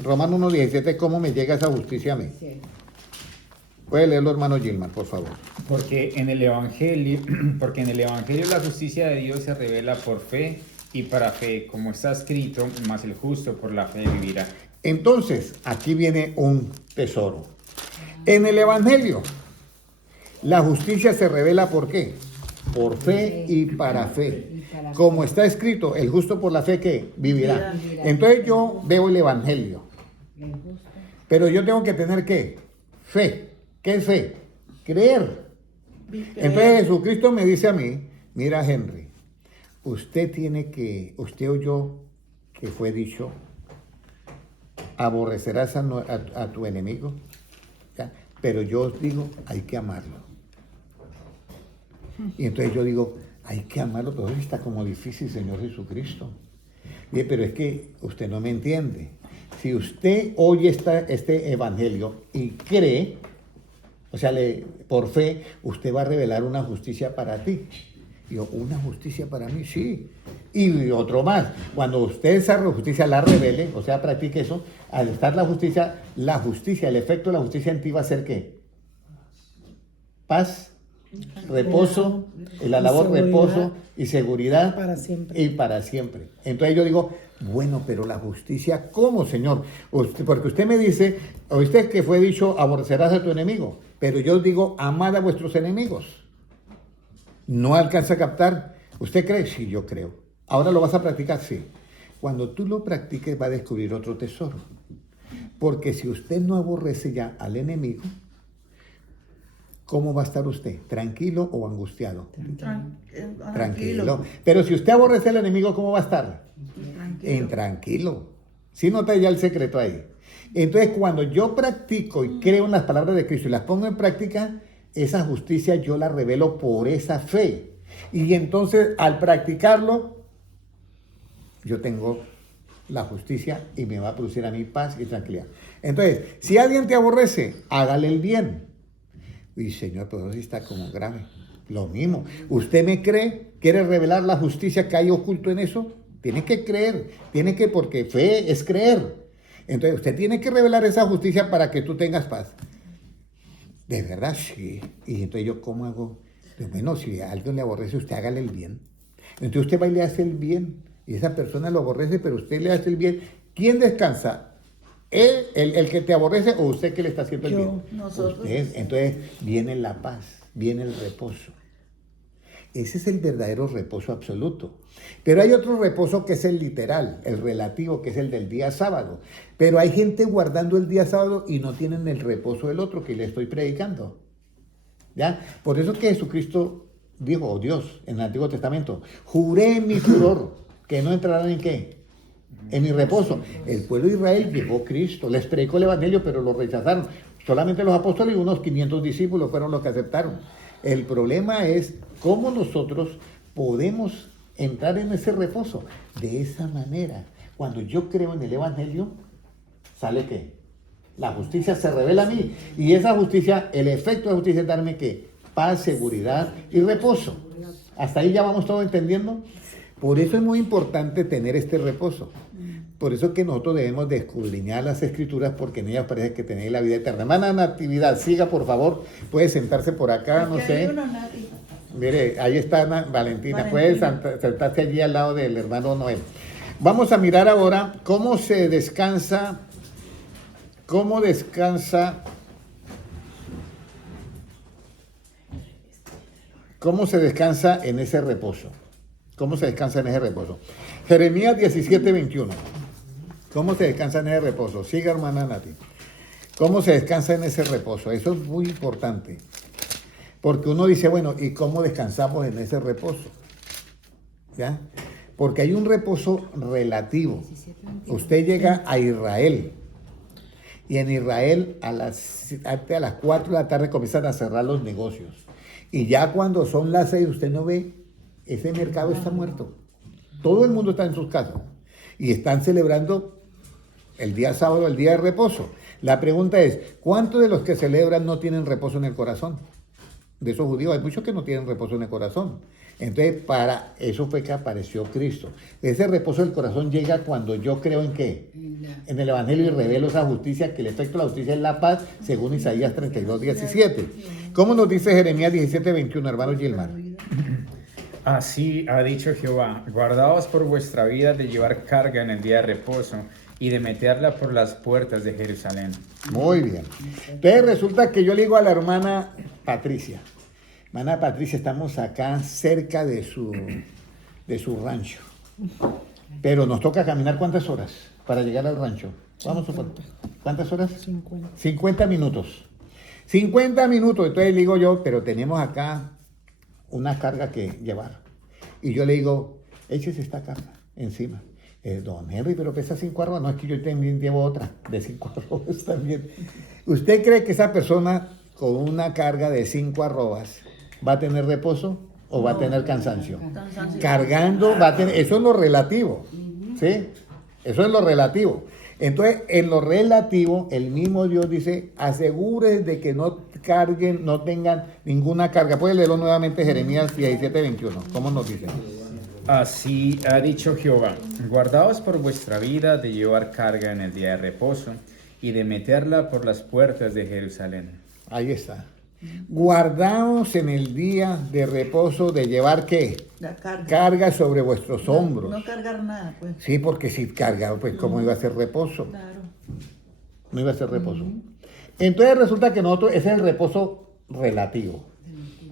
Romanos 1:17, ¿cómo me llega esa justicia a mí? Sí. Puede leerlo, hermano Gilman, por favor. Porque en el Evangelio la justicia de Dios se revela por fe y para fe, como está escrito, mas el justo por la fe vivirá. Entonces, aquí viene un tesoro. En el Evangelio, la justicia se revela ¿por qué? Por fe y para fe. Como está escrito, el justo por la fe ¿qué? Vivirá. Entonces yo veo el Evangelio. Pero yo tengo que tener ¿qué? Fe. ¿Qué es fe? Creer. Entonces Jesucristo me dice a mí, mira Henry, usted oyó que fue dicho, aborrecerás a tu enemigo, ¿ya? Pero yo os digo, hay que amarlo. Y entonces yo digo, hay que amarlo, pero está como difícil, Señor Jesucristo. Bien, pero es que usted no me entiende. Si usted oye este evangelio y cree, o sea, por fe, usted va a revelar una justicia para ti. Y yo, ¿una justicia para mí? Sí. Y otro más, cuando usted esa justicia la revele, o sea, practique eso, al estar la justicia, el efecto de la justicia en ti va a ser ¿qué? Paz reposo, en la labor, seguridad. reposo y seguridad Para siempre. y para siempre. Entonces yo digo, bueno, pero la justicia, ¿cómo, Señor? Porque usted me dice, oíste que fue dicho, aborrecerás a tu enemigo, pero yo digo, amad a vuestros enemigos. ¿No alcanza a captar? ¿Usted cree? Sí, yo creo. ¿Ahora lo vas a practicar? Sí. Cuando tú lo practiques va a descubrir otro tesoro. Porque si usted no aborrece ya al enemigo, ¿cómo va a estar usted? ¿Tranquilo o angustiado? Tranquilo. Pero si usted aborrece al enemigo, ¿cómo va a estar? Intranquilo. ¿Sí nota ya el secreto ahí? Entonces, cuando yo practico y creo en las palabras de Cristo y las pongo en práctica, esa justicia yo la revelo por esa fe. Y entonces, al practicarlo, yo tengo la justicia y me va a producir a mí paz y tranquilidad. Entonces, si alguien te aborrece, hágale el bien. Y Señor, pero eso sí está como grave. Lo mismo. ¿Usted me cree? ¿Quiere revelar la justicia que hay oculto en eso? Tiene que creer. Tiene que, porque fe es creer. Entonces, usted tiene que revelar esa justicia para que tú tengas paz. De verdad, sí. Y entonces, ¿yo cómo hago? Pues, bueno, si a alguien le aborrece, usted hágale el bien. Entonces, usted va y le hace el bien. Y esa persona lo aborrece, pero usted le hace el bien. ¿Quién descansa? ¿Él, el que te aborrece, o usted que le está haciendo el Yo, bien? nosotros. Usted. Entonces viene la paz, viene el reposo. Ese es el verdadero reposo absoluto. Pero hay otro reposo que es el literal, el relativo, que es el del día sábado. Pero hay gente guardando el día sábado y no tienen el reposo del otro que le estoy predicando. ¿Ya? Por eso que Jesucristo dijo, o Dios, en el Antiguo Testamento, juré en mi furor que no entrarán en qué. En mi reposo. El pueblo de Israel llegó Cristo, les predicó el evangelio, pero lo rechazaron. Solamente los apóstoles y unos 500 discípulos fueron los que aceptaron. El problema es cómo nosotros podemos entrar en ese reposo. De esa manera, cuando yo creo en el evangelio, ¿sale qué? La justicia se revela a mí. Y esa justicia, el efecto de justicia es darme qué? Paz, seguridad y reposo. ¿Hasta ahí ya vamos todos entendiendo? Por eso es muy importante tener este reposo. Por eso es que nosotros debemos de escudriñar las escrituras, porque en ellas parece que tenéis la vida eterna. Hermana Natividad, siga por favor, puede sentarse por acá, no sé. Mire, ahí está Valentina, puede sentarse allí al lado del hermano Noel. Vamos a mirar ahora cómo se descansa, cómo se descansa en ese reposo. ¿Cómo se descansa en ese reposo? Jeremías 17:21. ¿Cómo se descansa en ese reposo? Siga, hermana Nati. ¿Cómo se descansa en ese reposo? Eso es muy importante. Porque uno dice, bueno, ¿y cómo descansamos en ese reposo? ¿Ya? Porque hay un reposo relativo. Usted llega a Israel. Y en Israel a las 4 de la tarde comienzan a cerrar los negocios. Y ya cuando son las 6, usted no ve, ese mercado está muerto. Todo el mundo está en sus casas. Y están celebrando el día sábado, el día de reposo. La pregunta es, ¿cuántos de los que celebran no tienen reposo en el corazón? De esos judíos hay muchos que no tienen reposo en el corazón. Entonces, para eso fue que apareció Cristo. Ese reposo del corazón llega cuando yo creo en qué? En el Evangelio, y revelo esa justicia, que el efecto de la justicia es la paz, según Isaías 32:17. ¿Cómo nos dice Jeremías 17:21, hermano Gilmar? Así ha dicho Jehová, guardaos por vuestra vida de llevar carga en el día de reposo y de meterla por las puertas de Jerusalén. Muy bien. Entonces resulta que yo le digo a la hermana Patricia, hermana Patricia, estamos acá cerca de su rancho, pero nos toca caminar ¿cuántas horas para llegar al rancho? Vamos a suponer, ¿cuántas horas? 50 minutos. 50 minutos, entonces le digo yo, pero tenemos acá una carga que llevar. Y yo le digo, échese esta carga encima. Don Henry, pero pesa 5 arrobas. No, es que yo también llevo otra de 5 arrobas también. ¿Usted cree que esa persona con una carga de 5 arrobas va a tener reposo o va a tener cansancio? Cargando va a tener, eso es lo relativo, ¿sí? Eso es lo relativo. Entonces, en lo relativo, el mismo Dios dice, asegúrense de que no carguen, no tengan ninguna carga. Puede leerlo nuevamente, Jeremías 17:21. ¿Cómo nos dice? Así ha dicho Jehová, guardaos por vuestra vida de llevar carga en el día de reposo y de meterla por las puertas de Jerusalén. Ahí está. Guardaos en el día de reposo de llevar ¿qué? La carga. Carga sobre vuestros hombros. No cargar nada, pues. Sí, porque si cargado, pues ¿cómo iba a ser reposo? Claro. No iba a ser reposo. Entonces resulta que nosotros, ese es el reposo relativo.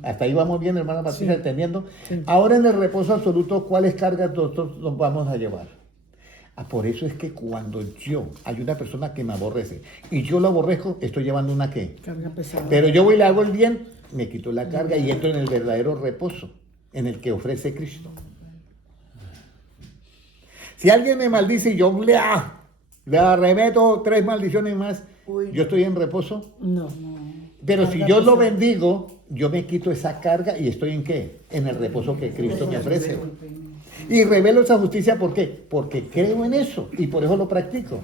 Hasta ahí vamos bien, hermana Patricia, Sí. entendiendo. Sí. Ahora en el reposo absoluto, ¿cuáles cargas nosotros nos vamos a llevar? Por eso es que cuando hay una persona que me aborrece y yo lo aborrezco, estoy llevando una ¿qué? Carga pesada. Pero yo voy y le hago el bien, me quito la carga y entro en el verdadero reposo, en el que ofrece Cristo. Si alguien me maldice y yo le arremeto 3 maldiciones más, Uy, yo estoy en reposo. No. Pero si Carga yo lo pesada. bendigo, yo me quito esa carga y estoy en ¿qué? En el reposo que Cristo me ofrece. Y revelo esa justicia, ¿por qué? Porque creo en eso y por eso lo practico.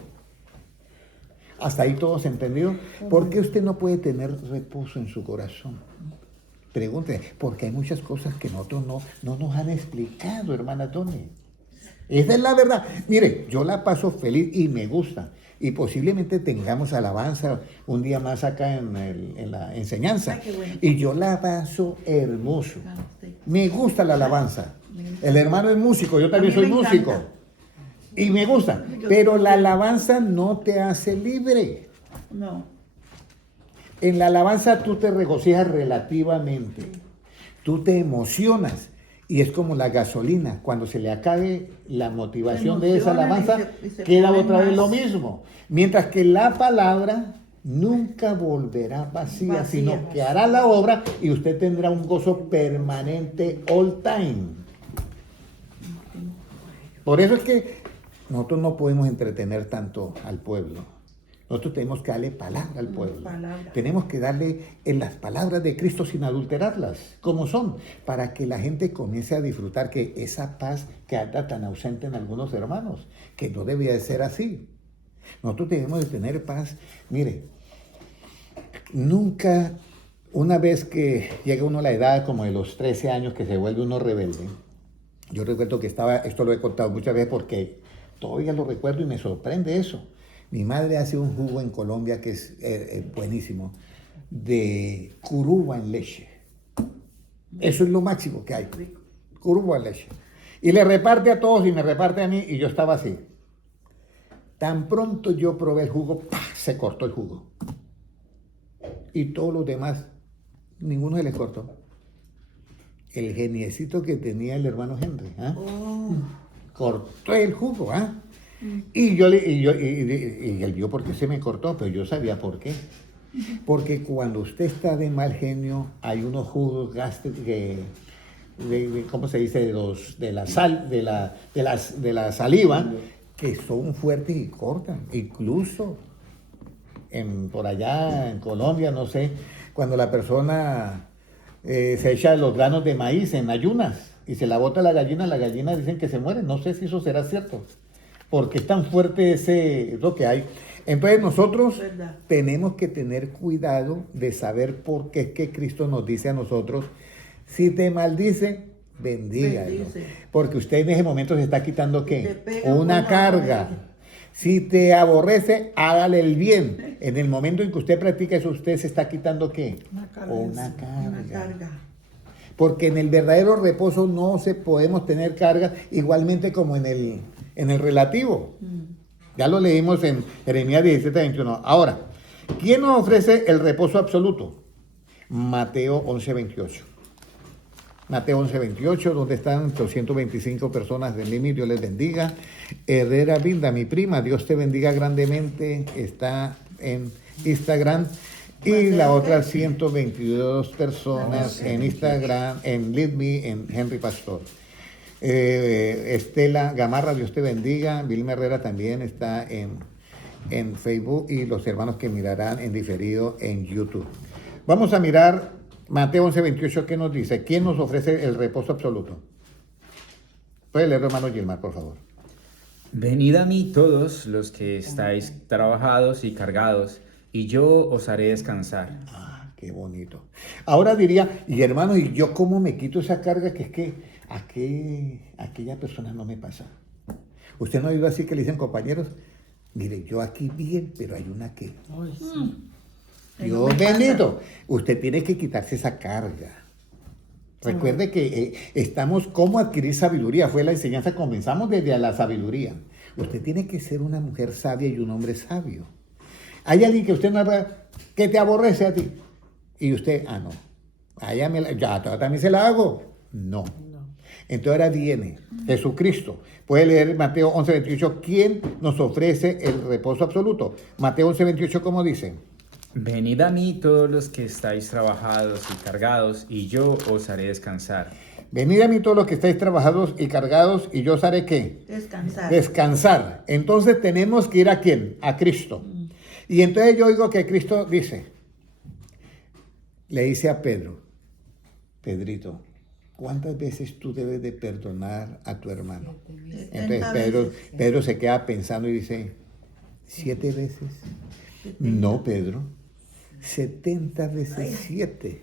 Hasta ahí todos entendido. ¿Por qué usted no puede tener reposo en su corazón? Pregúntese, porque hay muchas cosas que nosotros no nos han explicado, hermana Tony. Esa es la verdad. Mire, yo la paso feliz y me gusta. Y posiblemente tengamos alabanza un día más acá en la enseñanza. Ay, qué bueno. Y yo la paso hermoso. Ah, sí. Me gusta la alabanza. El hermano es músico, yo también A mí soy me músico. encanta. Y me gusta. Pero la alabanza no te hace libre. No. En la alabanza tú te regocijas relativamente. Tú te emocionas. Y es como la gasolina. Cuando se le acabe la motivación Se de esa emociona alabanza, y se queda pone otra vez más. lo mismo. Mientras que la palabra nunca volverá vacía, sino que hará la obra y usted tendrá un gozo permanente all time. Por eso es que nosotros no podemos entretener tanto al pueblo. Nosotros tenemos que darle palabra al pueblo. Palabra. Tenemos que darle en las palabras de Cristo sin adulterarlas, como son, para que la gente comience a disfrutar que esa paz que anda tan ausente en algunos hermanos, que no debía de ser así. Nosotros debemos de tener paz. Mire, nunca, una vez que llega uno a la edad como de los 13 años que se vuelve uno rebelde, yo recuerdo que esto lo he contado muchas veces porque todavía lo recuerdo y me sorprende eso. Mi madre hace un jugo en Colombia que es buenísimo, de curuba en leche. Eso es lo máximo que hay, curuba en leche. Y le reparte a todos y me reparte a mí y yo estaba así. Tan pronto yo probé el jugo, ¡pah!, se cortó el jugo. Y todos los demás, ninguno se les cortó. El geniecito que tenía el hermano Henry, ¿ah? Oh. Cortó el jugo, ¿ah? Y él vio por qué se me cortó, pero yo sabía por qué. Porque cuando usted está de mal genio, hay unos jugos ¿cómo se dice? De la sal, de la saliva, que son fuertes y cortan. Incluso por allá en Colombia, no sé, cuando la persona se echa los granos de maíz en ayunas y se la bota la gallina dicen que se muere. No sé si eso será cierto, porque es tan fuerte lo que hay. Entonces nosotros ¿Verdad? tenemos que tener cuidado de saber por qué es que Cristo nos dice a nosotros, si te maldice, bendígalo. Bendice. Porque usted en ese momento se está quitando Te ¿qué? pega Una una carga. pared. Si te aborrece, hágale el bien. En el momento en que usted practica eso, usted se está quitando ¿qué? Una carga Una encima. carga. Una carga. Porque en el verdadero reposo no podemos tener cargas igualmente como en el relativo. Ya lo leímos en Jeremías 17:21. Ahora, ¿quién nos ofrece el reposo absoluto? Mateo 11:28. Mateo 11:28, donde están 225 personas de Limi, Dios les bendiga. Herrera Vinda, mi prima, Dios te bendiga grandemente, está en Instagram. Y la otra 122 personas en Instagram, en Lidme, en Henry Pastor. Estela Gamarra, Dios te bendiga. Vilma Herrera también está en Facebook y los hermanos que mirarán en diferido en YouTube. Vamos a mirar Mateo 11:28, ¿qué nos dice? ¿Quién nos ofrece el reposo absoluto? Puede leer, hermano Gilmar, por favor. Venid a mí todos los que estáis trabajados y cargados, y yo os haré descansar. Ah, qué bonito. Ahora diría, y hermano, ¿y yo cómo me quito esa carga que es que aquella persona no me pasa? ¿Usted no ha oído así que le dicen compañeros? Mire, yo aquí bien, pero hay una que... Ay, sí. Dios bendito. Usted tiene que quitarse esa carga. Recuerde que estamos, ¿cómo adquirir sabiduría? Fue la enseñanza, comenzamos desde la sabiduría. Usted tiene que ser una mujer sabia y un hombre sabio. Hay alguien que usted no que te aborrece a ti. Y usted, no. Ya también se la hago. No. Entonces ahora viene Jesucristo. Puede leer Mateo 11:28. ¿Quién nos ofrece el reposo absoluto? Mateo 11:28, ¿cómo dice? Venid a mí todos los que estáis trabajados y cargados, y yo os haré descansar. Venid a mí todos los que estáis trabajados y cargados, y yo os haré ¿qué? Descansar. Descansar. Entonces tenemos que ir ¿a quién? A Cristo. Y entonces yo oigo que Cristo le dice a Pedro, Pedrito, ¿cuántas veces tú debes de perdonar a tu hermano? Entonces Pedro se queda pensando y dice, 7 veces. No, Pedro, 70 veces 7.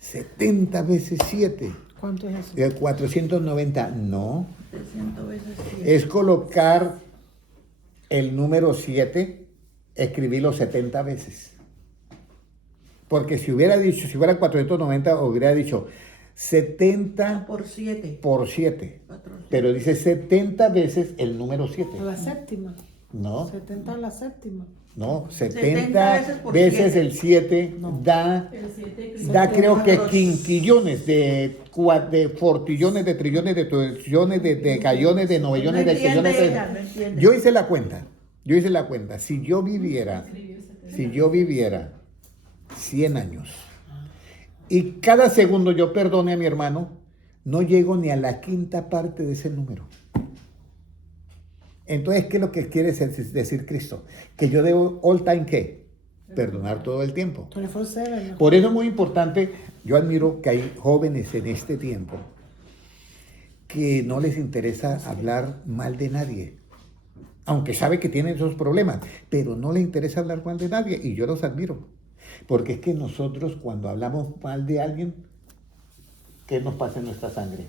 70 veces 7. ¿Cuánto es eso? 490. No. 300 veces 7. Es colocar el número 7, escribirlo 70 veces. Porque si fuera 490, hubiera dicho 70 por 7. por 7. Pero dice 70 veces el número 7. A la séptima. No, 70 a la séptima. no, 70 70 por veces 7. el 7 No. da creo que quinquillones, de fortillones, de trillones, de trillones, de gallones, de novellones, de quillones. No entiende. Yo hice la cuenta. Si yo viviera 100 años y cada segundo yo perdone a mi hermano, no llego ni a la quinta parte de ese número. Entonces, ¿qué es lo que quiere decir Cristo? Que yo debo all time, ¿qué? Perdonar todo el tiempo. 24/7, ¿no? Por eso es muy importante, yo admiro que hay jóvenes en este tiempo que no les interesa hablar mal de nadie, aunque sabe que tienen esos problemas, pero no les interesa hablar mal de nadie, y yo los admiro, porque es que nosotros cuando hablamos mal de alguien, ¿qué nos pasa en nuestra sangre?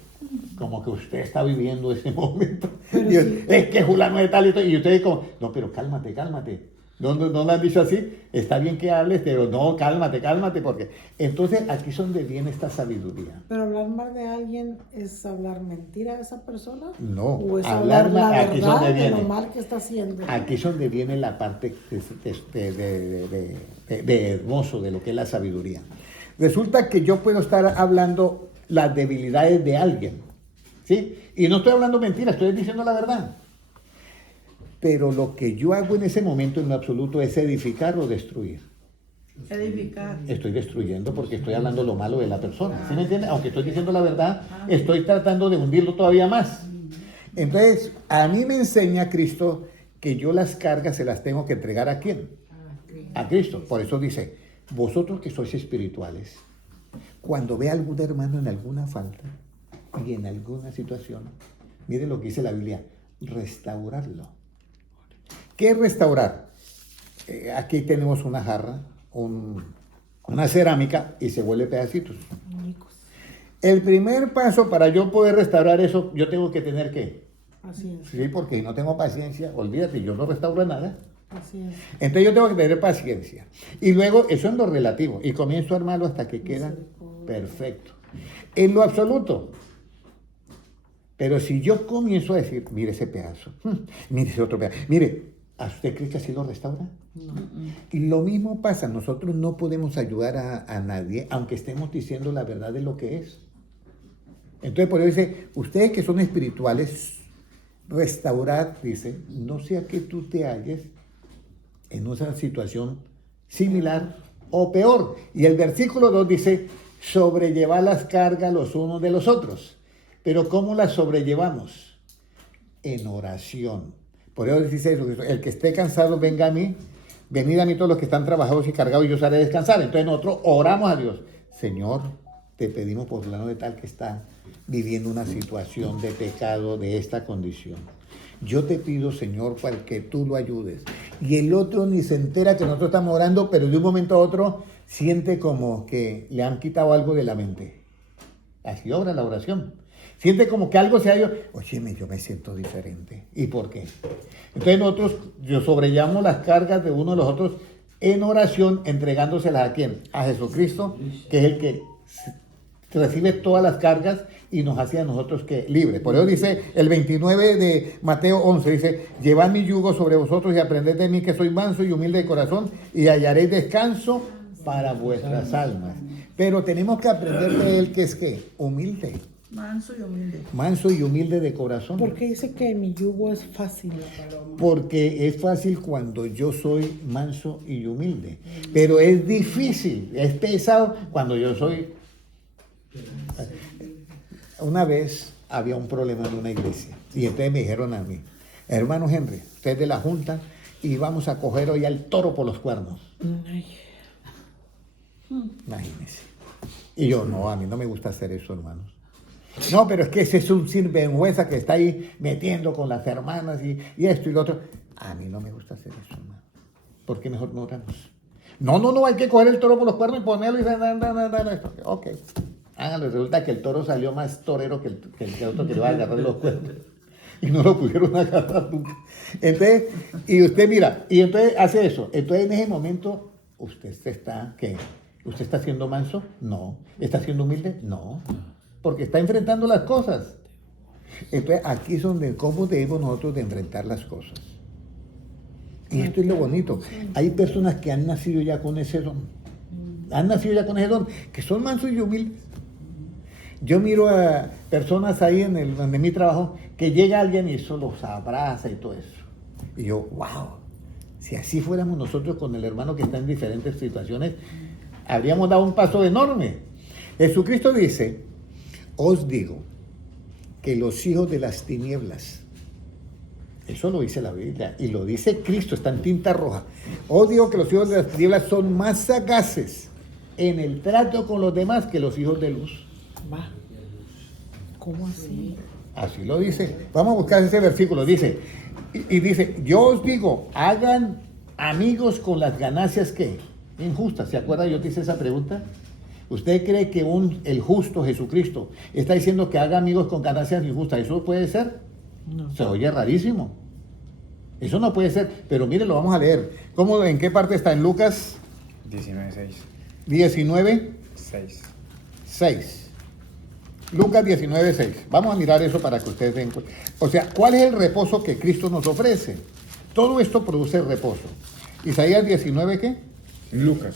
Como que usted está viviendo ese momento. Pero Y sí. es que fulano de tal y tal, y usted como, no, pero cálmate. No le han dicho así, está bien que hables, pero no, cálmate, porque... Entonces aquí es donde viene esta sabiduría. Pero hablar mal de alguien es hablar mentira a esa persona. No, O es hablar hablar la mal, aquí es verdad donde de lo viene. mal que está haciendo. Aquí es donde viene la parte de hermoso de lo que es la sabiduría. Resulta que yo puedo estar hablando las debilidades de alguien, ¿sí? Y no estoy hablando mentiras, estoy diciendo la verdad. Pero lo que yo hago en ese momento en lo absoluto es edificar o destruir. Edificar. Estoy destruyendo porque estoy hablando lo malo de la persona, ¿sí me entiende? Aunque estoy diciendo la verdad, estoy tratando de hundirlo todavía más. Entonces, a mí me enseña Cristo que yo las cargas se las tengo que entregar ¿a quién? A Cristo. Por eso dice, vosotros que sois espirituales, cuando ve a algún hermano en alguna falta y en alguna situación, miren lo que dice la Biblia, restaurarlo. ¿Qué es restaurar? Aquí tenemos una jarra, una cerámica y se vuelve pedacitos. Únicos. El primer paso para yo poder restaurar eso, yo tengo que tener ¿qué? Así es. Sí, porque no tengo paciencia, olvídate, yo no restauro nada. Así es. Entonces yo tengo que tener paciencia. Y luego, eso en lo relativo, y comienzo a armarlo hasta que queda perfecto. En lo absoluto. Pero si yo comienzo a decir, mire ese pedazo, mire ese otro pedazo, mire, ¿a usted cree que así lo restaura? No. Y lo mismo pasa, nosotros no podemos ayudar a nadie, aunque estemos diciendo la verdad de lo que es. Entonces, por eso dice, ustedes que son espirituales, restaurad, dice, no sea que tú te halles en una situación similar o peor. Y el versículo 2 dice, sobrellevad las cargas los unos de los otros. Pero ¿cómo las sobrellevamos? En oración. Por eso dice eso, el que esté cansado, venga a mí, venid a mí todos los que están trabajados y cargados y yo os haré descansar. Entonces nosotros oramos a Dios. Señor, te pedimos por fulano de tal que está viviendo una situación de pecado de esta condición. Yo te pido, Señor, para que tú lo ayudes. Y el otro ni se entera que nosotros estamos orando, pero de un momento a otro siente como que le han quitado algo de la mente. Así obra la oración. Siente como que algo se ha ido. Oye, yo me siento diferente. ¿Y por qué? Entonces nosotros sobrellevamos las cargas de uno de los otros en oración, entregándoselas ¿a quién? A Jesucristo, que es el que recibe todas las cargas y nos hace a nosotros que libres. Por eso dice el 29 de Mateo 11, dice, llevad mi yugo sobre vosotros y aprended de mí que soy manso y humilde de corazón y hallaréis descanso para vuestras almas. Pero tenemos que aprender de él que es que humilde, Manso y humilde. manso y humilde de corazón. Porque dice que mi yugo es fácil. Porque es fácil cuando yo soy manso y humilde, pero es difícil, es pesado cuando yo soy. Una vez había un problema en una iglesia y entonces me dijeron a mí, hermano Henry, usted es de la junta y vamos a coger hoy al toro por los cuernos. Ay, Imagínense. Y yo, no, a mí no me gusta hacer eso, hermanos. No, pero es que ese es un sinvergüenza que está ahí metiendo con las hermanas y esto y lo otro. A mí no me gusta hacer eso, hermano. ¿Por qué mejor no oramos? No, hay que coger el toro por los cuernos y ponerlo y esto. Ok, háganlo. Resulta que el toro salió más torero que el otro que le va a agarrar los cuernos. Y no lo pudieron agarrar nunca. Entonces, y usted mira, y entonces hace eso. Entonces en ese momento, ¿usted está qué? ¿Usted está siendo manso? No. ¿Está siendo humilde? No. Porque está enfrentando las cosas. Entonces aquí es donde cómo debemos nosotros de enfrentar las cosas. Y esto es lo bonito. Hay personas que han nacido ya con ese don. Han nacido ya con ese don, que son mansos y humildes. Yo miro a personas ahí donde mi trabajo, que llega alguien y eso los abraza y todo eso. Y yo, wow, si así fuéramos nosotros con el hermano que está en diferentes situaciones, habríamos dado un paso enorme. Jesucristo dice, os digo que los hijos de las tinieblas, eso lo dice la Biblia, y lo dice Cristo, está en tinta roja. Os digo que los hijos de las tinieblas son más sagaces en el trato con los demás que los hijos de luz. va. ¿Cómo así? Así lo dice. Vamos a buscar ese versículo. Dice, y dice, yo os digo, hagan amigos con las ganancias que injustas. ¿Se acuerda? Yo te hice esa pregunta. ¿Usted cree que el justo Jesucristo está diciendo que haga amigos con ganancias injustas? ¿Eso puede ser? No. Se oye rarísimo. Eso no puede ser. Pero mire, lo vamos a leer. ¿Cómo, en qué parte está? En Lucas 19:6. 19, 6. 6. Lucas 19, 6. Vamos a mirar eso para que ustedes den cuenta. O sea, ¿cuál es el reposo que Cristo nos ofrece? Todo esto produce reposo. Isaías 19, ¿qué? Lucas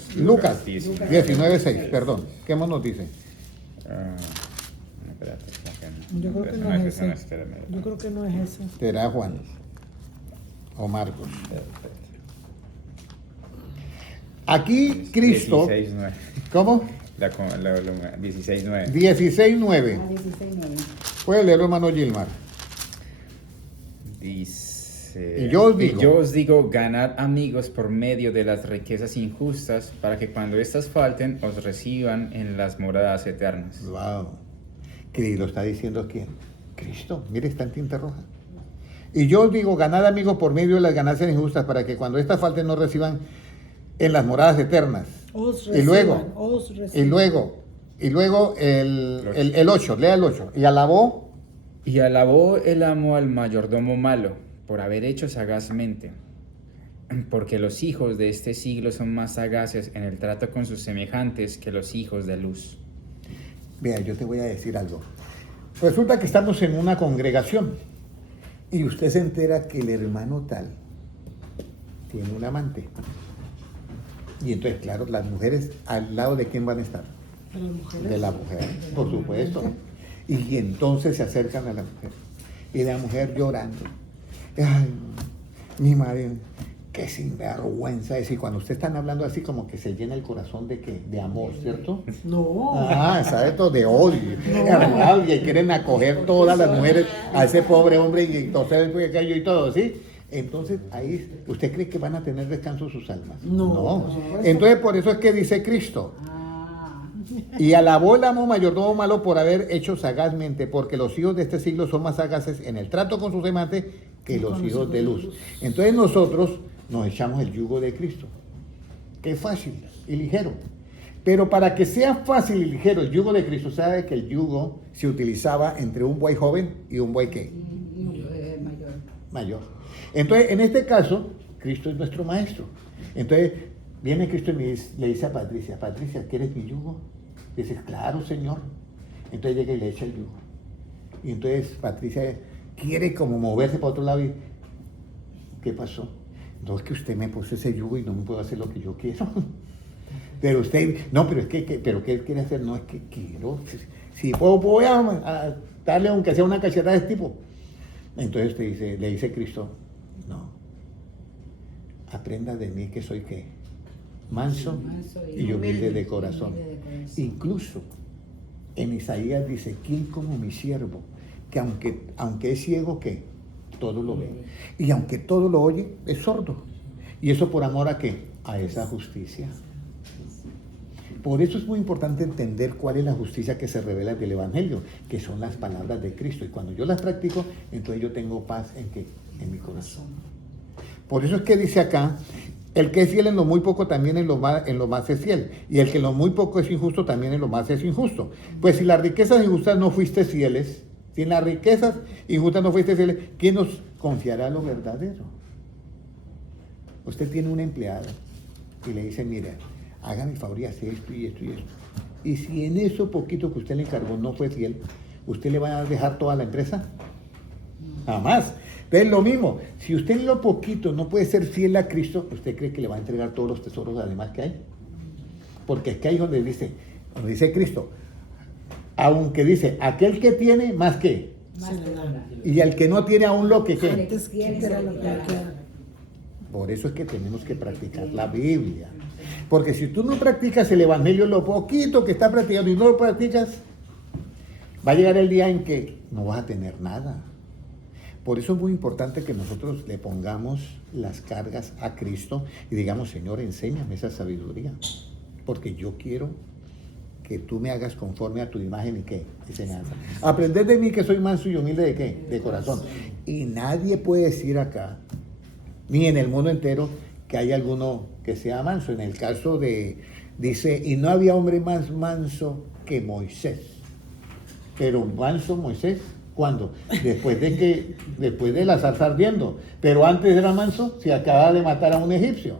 19, 6, perdón. ¿Qué más nos dice? Espérate, Yo creo que no es ese. Yo creo que no es ese. Será Juan o Marcos. Aquí Cristo, 16:9. ¿cómo? 16:9. 16:9. Puede leerlo, hermano Gilmar. Dice, Y yo os digo, ganad amigos por medio de las riquezas injustas, para que cuando éstas falten, os reciban en las moradas eternas. Wow. ¿Qué lo está diciendo quién? Cristo. Mire, está en tinta roja. Y yo os digo, ganad amigos por medio de las ganancias injustas, para que cuando estas falten no reciban en las moradas eternas. Os Y luego, reciban, os reciban. y luego el 8, lea el 8. Y alabó. Y alabó el amo al mayordomo malo, por haber hecho sagazmente, porque los hijos de este siglo son más sagaces en el trato con sus semejantes que los hijos de luz. Vea, yo te voy a decir algo. Resulta que estamos en una congregación y usted se entera que el hermano tal tiene un amante. Y entonces, claro, las mujeres al lado de quién van a estar. De las mujeres. De la mujer, por supuesto. Y entonces se acercan a la mujer. Y la mujer llorando. Ay, mi madre, qué sinvergüenza es. Y cuando usted están hablando así, como que se llena el corazón de ¿qué? De amor, ¿cierto? No. Ah, ¿sabe todo? De odio. Y quieren acoger todas las mujeres a ese pobre hombre y entonces y todo, ¿sí? Entonces, ahí, ¿usted cree que van a tener descanso sus almas? No. Entonces, por eso es que dice Cristo. Y alabó el amo mayordomo malo por haber hecho sagazmente, porque los hijos de este siglo son más sagaces en el trato con sus semejantes que los hijos de luz. Entonces nosotros nos echamos el yugo de Cristo, que es fácil y ligero. Pero para que sea fácil y ligero el yugo de Cristo, sabe que el yugo se utilizaba entre un buey joven y un buey ¿qué? Mayor. Entonces, en este caso, Cristo es nuestro maestro. Entonces, Viene Cristo y le dice a Patricia, Patricia, ¿quieres mi yugo? Dice, claro, Señor. Entonces llega y le echa el yugo. Y entonces Patricia quiere como moverse para otro lado y ¿qué pasó? No, es que usted me puso ese yugo y no me puedo hacer lo que yo quiero. Pero usted, no, pero es que pero ¿qué quiere hacer? No, es que quiero, si puedo, voy a darle aunque sea una cachetada de este tipo. Entonces le dice Cristo, no, aprenda de mí que soy ¿qué? Manso y humilde de corazón. Incluso en Isaías dice, ¿quién como mi siervo? Que aunque es ciego, ¿qué? Todo lo ve. Y aunque todo lo oye, es sordo. ¿Y eso por amor a qué? A esa justicia. Por eso es muy importante entender cuál es la justicia que se revela del Evangelio, que son las palabras de Cristo. Y cuando yo las practico, entonces yo tengo paz ¿en qué? En mi corazón. Por eso es que dice acá, el que es fiel en lo muy poco también en lo más es fiel. Y el que en lo muy poco es injusto también en lo más es injusto. Pues si las riquezas injustas no fuiste fieles, si en las riquezas injustas no fuiste fieles, ¿quién nos confiará lo verdadero? Usted tiene un empleado y le dice, mira, haga mi favor y hace esto y esto y esto. Y si en eso poquito que usted le encargó no fue fiel, ¿usted le va a dejar toda la empresa? Jamás. Entonces lo mismo, si usted en lo poquito no puede ser fiel a Cristo, ¿usted cree que le va a entregar todos los tesoros además que hay? Porque es que ahí donde dice Cristo, aunque dice, aquel que tiene, más que, y al que no tiene aún lo que ¿qué? Antes quítale lo que queda. Por eso es que tenemos que practicar la Biblia. Porque si tú no practicas el Evangelio, lo poquito que estás practicando y no lo practicas, va a llegar el día en que no vas a tener nada. Por eso es muy importante que nosotros le pongamos las cargas a Cristo y digamos, Señor, enséñame esa sabiduría. Porque yo quiero que tú me hagas conforme a tu imagen y qué, enseñanza. Aprended de mí que soy manso y humilde de qué, de corazón. Y nadie puede decir acá, ni en el mundo entero, que hay alguno que sea manso. En el caso dice, y no había hombre más manso que Moisés. Pero manso Moisés, ¿cuándo? Después de la zarza ardiendo. Pero antes era manso, se acaba de matar a un egipcio.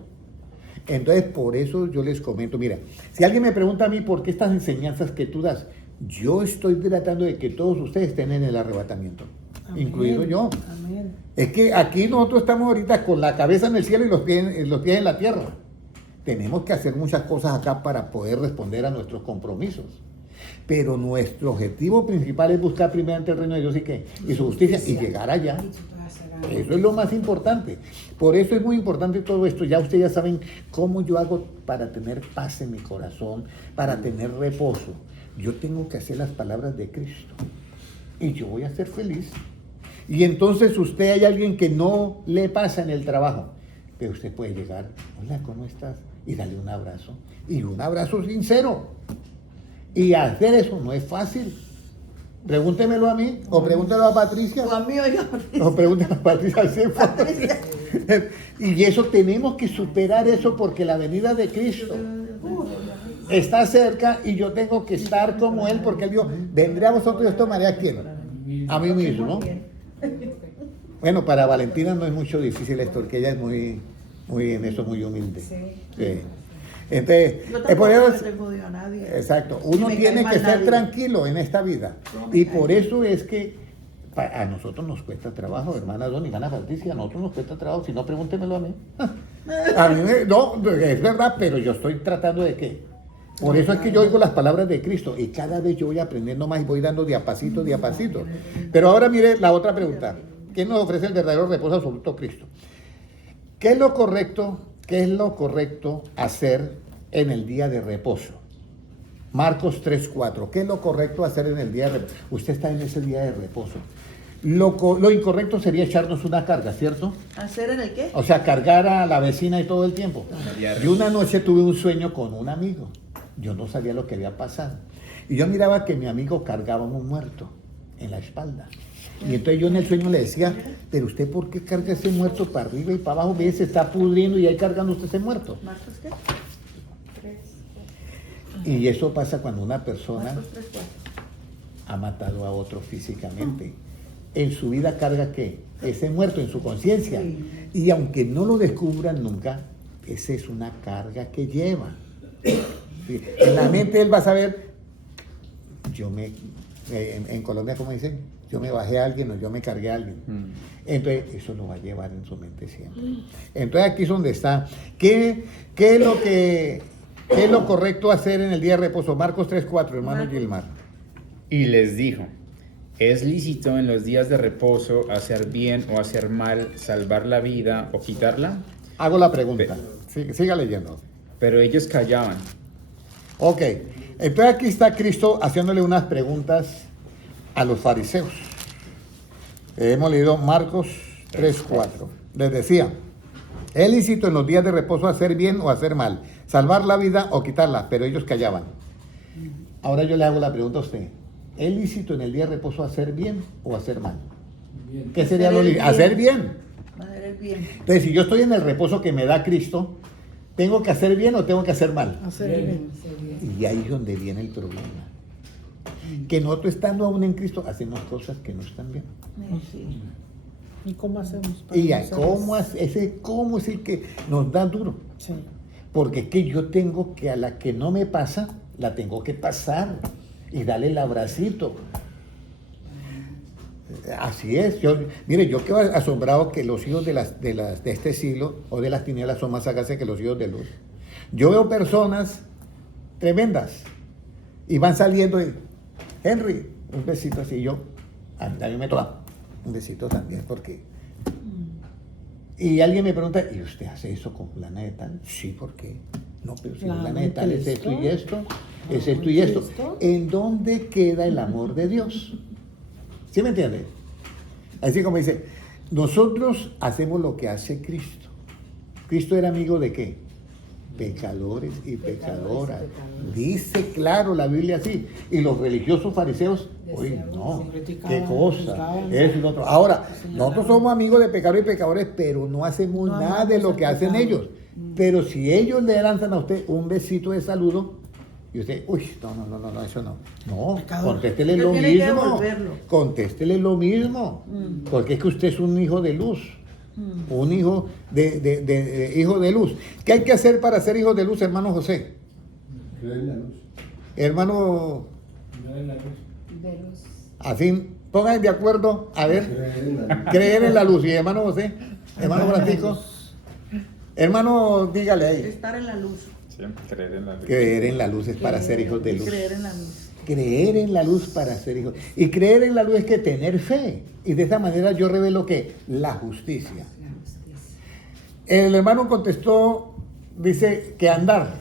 Entonces, por eso yo les comento, mira, si alguien me pregunta a mí por qué estas enseñanzas que tú das, yo estoy tratando de que todos ustedes estén en el arrebatamiento, amén, incluido yo. Amén. Es que aquí nosotros estamos ahorita con la cabeza en el cielo y los pies en la tierra. Tenemos que hacer muchas cosas acá para poder responder a nuestros compromisos. Pero nuestro objetivo principal es buscar primeramente el reino de Dios y su justicia y llegar allá. Eso es lo más importante. Por eso es muy importante todo esto. Ya ustedes ya saben cómo yo hago para tener paz en mi corazón, para tener reposo. Yo tengo que hacer las palabras de Cristo y yo voy a ser feliz. Y entonces usted hay alguien que no le pasa en el trabajo, pero usted puede llegar, hola, ¿cómo estás? Y darle un abrazo. Y un abrazo sincero. Y hacer eso no es fácil. Pregúntemelo a mí, o pregúntelo a Patricia. O a mí, oiga. O pregúntelo a Patricia. Sí, Patricia. Y eso tenemos que superar eso porque la venida de Cristo está cerca y yo tengo que estar como Él porque Él dijo, vendré a vosotros y os tomaré a quién. A mí mismo, ¿no? Bueno, para Valentina no es mucho difícil esto porque ella es muy en eso, muy humilde. Sí. Entonces, Yo tampoco le tengo odio a nadie. exacto, uno Ni me tiene cae que mal ser nadie. tranquilo en esta vida. No me Y cae por mal. eso es que a nosotros nos cuesta trabajo, hermana Don y hermana Patricia, a nosotros nos cuesta trabajo, si no pregúntemelo a mí. A mí no, es verdad, pero yo estoy tratando de qué. Por eso es que yo oigo las palabras de Cristo y cada vez yo voy aprendiendo más y voy dando de a pasito. Pero ahora mire la otra pregunta. ¿Quién nos ofrece el verdadero reposo absoluto? Cristo. ¿Qué es lo correcto hacer en el día de reposo? Marcos 3:4. ¿Qué es lo correcto hacer en el día de reposo? Usted está en ese día de reposo. Lo incorrecto sería echarnos una carga, ¿cierto? ¿Hacer en el qué? O sea, cargar a la vecina y todo el tiempo. Yo una noche tuve un sueño con un amigo. Yo no sabía lo que había pasado. Y yo miraba que mi amigo cargaba un muerto en la espalda. Y entonces yo en el sueño le decía, pero usted ¿por qué carga ese muerto para arriba y para abajo? Ve, se está pudriendo y ahí cargando usted ese muerto. ¿Marcos qué? Y eso pasa cuando una persona Marcos 3:4. ha matado a otro físicamente. En su vida carga ¿qué? Ese muerto en su conciencia. Sí. Y aunque no lo descubran nunca, esa es una carga que lleva. ¿Sí? En la mente él va a saber, en Colombia, como dicen, yo me bajé a alguien o yo me cargué a alguien. Entonces, eso lo va a llevar en su mente siempre. Entonces, aquí es donde está. ¿Qué es lo correcto hacer en el día de reposo? Marcos 3:4, hermano Gilmar. Y les dijo, ¿es lícito en los días de reposo hacer bien o hacer mal, salvar la vida o quitarla? Hago la pregunta. Siga leyendo. Pero ellos callaban. Ok. Entonces, aquí está Cristo haciéndole unas preguntas a los fariseos. Hemos leído Marcos 3:4. Les decía, ¿es lícito en los días de reposo hacer bien o hacer mal? Salvar la vida o quitarla, pero ellos callaban. Ahora yo le hago la pregunta a usted. ¿Es lícito en el día de reposo hacer bien o hacer mal? Bien. ¿Qué sería lo lícito? Hacer bien. Hacer el bien. Entonces, si yo estoy en el reposo que me da Cristo, ¿tengo que hacer bien o tengo que hacer mal? Hacer el bien. Y ahí es donde viene el problema. Que nosotros estando aún en Cristo hacemos cosas que no están bien. Sí. ¿Y cómo hacemos? para Y no ahí, ser ¿cómo es el que nos da duro? Sí. Porque es que yo tengo que a la que no me pasa, la tengo que pasar y darle el abracito. Así es. Mire, yo quedo asombrado que los hijos de este siglo o de las tinieblas son más sagaces que los hijos de luz. Yo veo personas tremendas y van saliendo y, Henry, un besito así, yo, a mí me toca un besito también, porque... Y alguien me pregunta, ¿y usted hace eso con fulana de tal? Sí, ¿por qué? No, pero si fulana de tal es esto y esto, es esto y esto. ¿En dónde queda el amor de Dios? ¿Sí me entiende? Así como dice, nosotros hacemos lo que hace Cristo. ¿Cristo era amigo de qué? Pecadores y pecadoras. Dice claro la Biblia así. Y los religiosos fariseos, uy, no, qué cosa, eso y lo otro. Ahora, nosotros somos amigos de pecadores y pecadores, pero no hacemos nada de lo que hacen ellos. Pero si ellos le lanzan a usted un besito de saludo, y usted, uy, no, eso no. No, contéstele Usted lo tiene que mismo. devolverlo. Contéstele lo mismo. Porque es que usted es un hijo de luz. Un hijo hijo de luz. ¿Qué hay que hacer para ser hijo de luz, hermano José? Creer en la luz. Hermano, Creer en la luz. así, pónganse de acuerdo, a ver, Creer en la luz. creer en la luz. Y hermano José, hermano Francisco, hermano, dígale ahí. Estar en la luz. Sí, creer en la luz. Creer en la luz es para ser hijos de luz. Creer en la luz. Creer en la luz para ser hijos. Y creer en la luz es que tener fe. Y de esa manera yo revelo que la justicia. El hermano contestó, dice que andar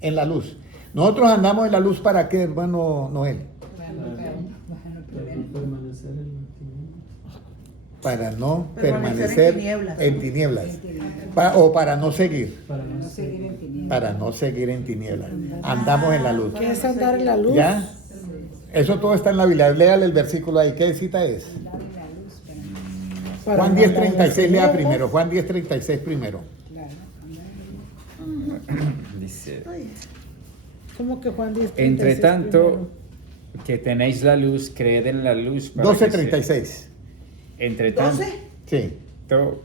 en la luz. Nosotros andamos en la luz para qué, hermano Noel. Permanecer en la tiniebla. Para no Permanecer permanecer en en tinieblas. O para no seguir. Para no seguir. Para no seguir en tinieblas. Andamos en la luz. ¿Qué es andar en la luz? ¿Ya? Eso todo está en la Biblia. Léale el versículo ahí. ¿Qué cita es? Para Juan no andar en 10:36, las lea tinieblas. primero. Juan 10:36 primero. Dice, ¿Cómo que Juan 10? entre tanto que tenéis la luz, creed en la luz. Para que 12:36. Entre tanto 12. Sí.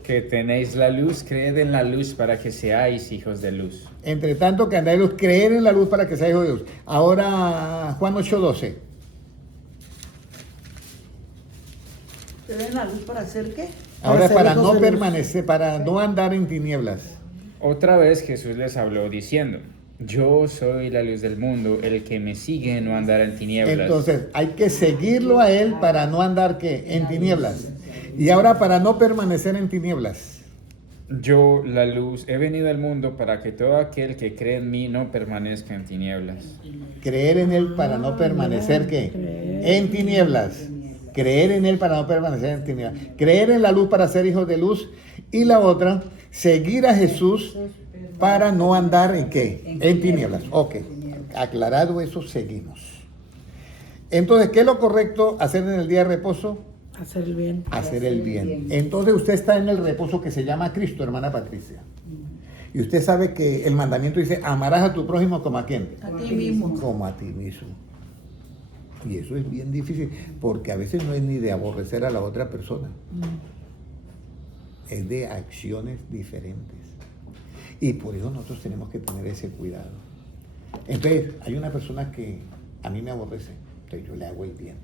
que tenéis la luz, creed en la luz para que seáis hijos de luz. Entre tanto que andáis en luz, creer en la luz para que sea hijo de Dios. Ahora, Juan 8:12. Creer en la luz para hacer qué. Ahora ser para hijos no de luz. permanecer, para no andar en tinieblas. Otra vez Jesús les habló diciendo, yo soy la luz del mundo, el que me sigue no andará en tinieblas. Entonces, hay que seguirlo a él para no andar ¿qué? En tinieblas. Y ahora para no permanecer en tinieblas. Yo, la luz, he venido al mundo para que todo aquel que cree en mí no permanezca en tinieblas. Creer en él para no permanecer ¿qué? En tinieblas. Creer en él para no permanecer en tinieblas. Creer en la luz para ser hijos de luz. Y la otra, seguir a Jesús para no andar en qué? En tinieblas. Ok. Aclarado eso, seguimos. Entonces, ¿qué es lo correcto hacer en el día de reposo? Hacer el bien. Hacer el bien. Entonces usted está en el reposo que se llama Cristo, hermana Patricia. Y usted sabe que el mandamiento dice, amarás a tu prójimo como a quién. A ti mismo. Como a ti mismo. Y eso es bien difícil, porque a veces no es ni de aborrecer a la otra persona. Es de acciones diferentes. Y por eso nosotros tenemos que tener ese cuidado. Entonces, hay una persona que a mí me aborrece, entonces yo le hago el bien.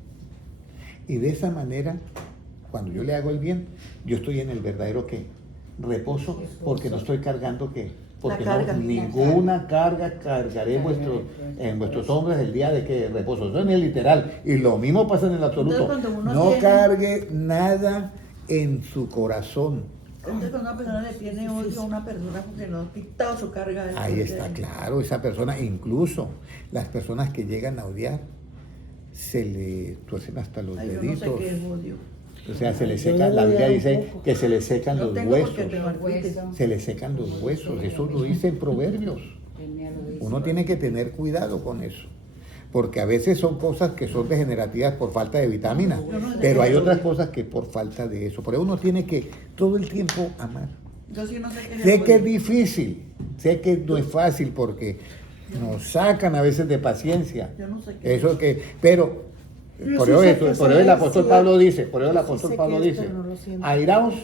Y de esa manera, cuando yo le hago el bien, yo estoy en el verdadero ¿qué? Reposo, porque no estoy cargando ¿qué? Porque La carga. ninguna carga cargaré en vuestros hombros el día de que reposo. Eso es el literal. Y lo mismo pasa en el absoluto. Entonces, cuando uno No tiene- cargue nada en su corazón. Entonces, cuando una persona le tiene odio a una persona porque no ha quitado su carga. del Ahí cuerpo, está claro, esa persona, incluso las personas que llegan a odiar, se le tuercen hasta los Ay, yo no deditos. sé qué es odio. O sea, se le Yo secan, le la Biblia doy un dice poco. que se le secan No los tengo huesos. porque te maldites. Se le secan los huesos, eso lo dice en Proverbios. Uno tiene que tener cuidado con eso, porque a veces son cosas que son degenerativas por falta de vitaminas, pero hay otras cosas que por falta de eso. Por eso uno tiene que todo el tiempo amar. Yo sí no sé qué es Sé el que es odio. difícil, sé que no es fácil porque nos sacan a veces de paciencia. Yo no sé qué Eso que, pero Yo por sí eso, sé eso, que por eso el eso apóstol es, Pablo dice, por eso el yo sí apóstol sé Pablo que es, dice, pero no lo siento. airaos,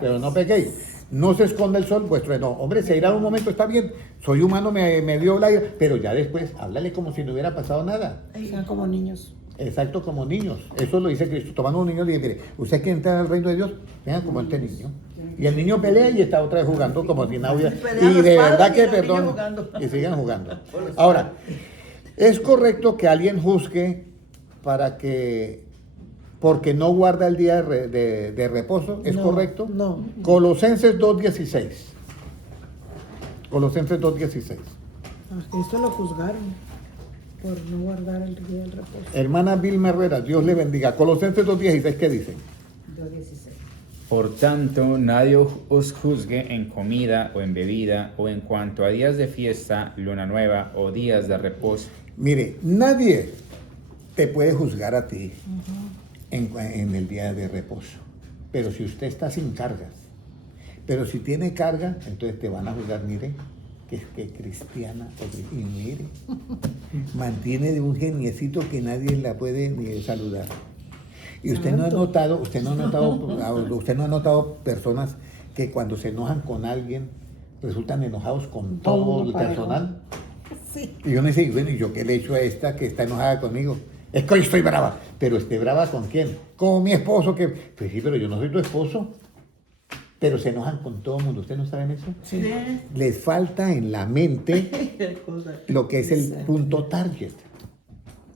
pero no pequéis. No se esconde el sol vuestro no. Hombre, si airado un momento está bien. Soy humano, me dio la ira, pero ya después, háblale como si no hubiera pasado nada. Sean como niños. Exacto, como niños. Eso lo dice Cristo. Tomando un niño y dice, mire, usted quiere entrar al reino de Dios, venga como este niño. Y el niño pelea y está otra vez jugando como si nada hubiera. Y pelean Y los de padres verdad y que los niños perdón. jugando. Y sigan jugando. Ahora, ¿es correcto que alguien juzgue porque no guarda el día de reposo? ¿Es No, correcto? no. Colosenses 2:16. Colosenses 2:16. A Cristo lo juzgaron por no guardar el día del reposo. Hermana Vilma Herrera, Dios le bendiga. Colosenses 2:16, ¿qué dice? Por tanto, nadie os juzgue en comida o en bebida o en cuanto a días de fiesta, luna nueva o días de reposo. Mire, nadie te puede juzgar a ti en el día de reposo. Pero si usted está sin cargas, pero si tiene carga, entonces te van a juzgar, mire, que es que cristiana, y mire, mantiene de un geniecito que nadie la puede ni saludar. Y usted no ha notado, usted no ha notado personas que cuando se enojan con alguien resultan enojados con todo el personal. Sí. Y uno dice, bueno, ¿y yo qué le he hecho a esta que está enojada conmigo? Es que hoy estoy brava. Pero esté brava ¿con quién? Con mi esposo que... Pues sí, pero yo no soy tu esposo. Pero se enojan con todo el mundo. ¿Ustedes no saben eso? Sí. Les falta en la mente Qué cosa. lo que es el punto target.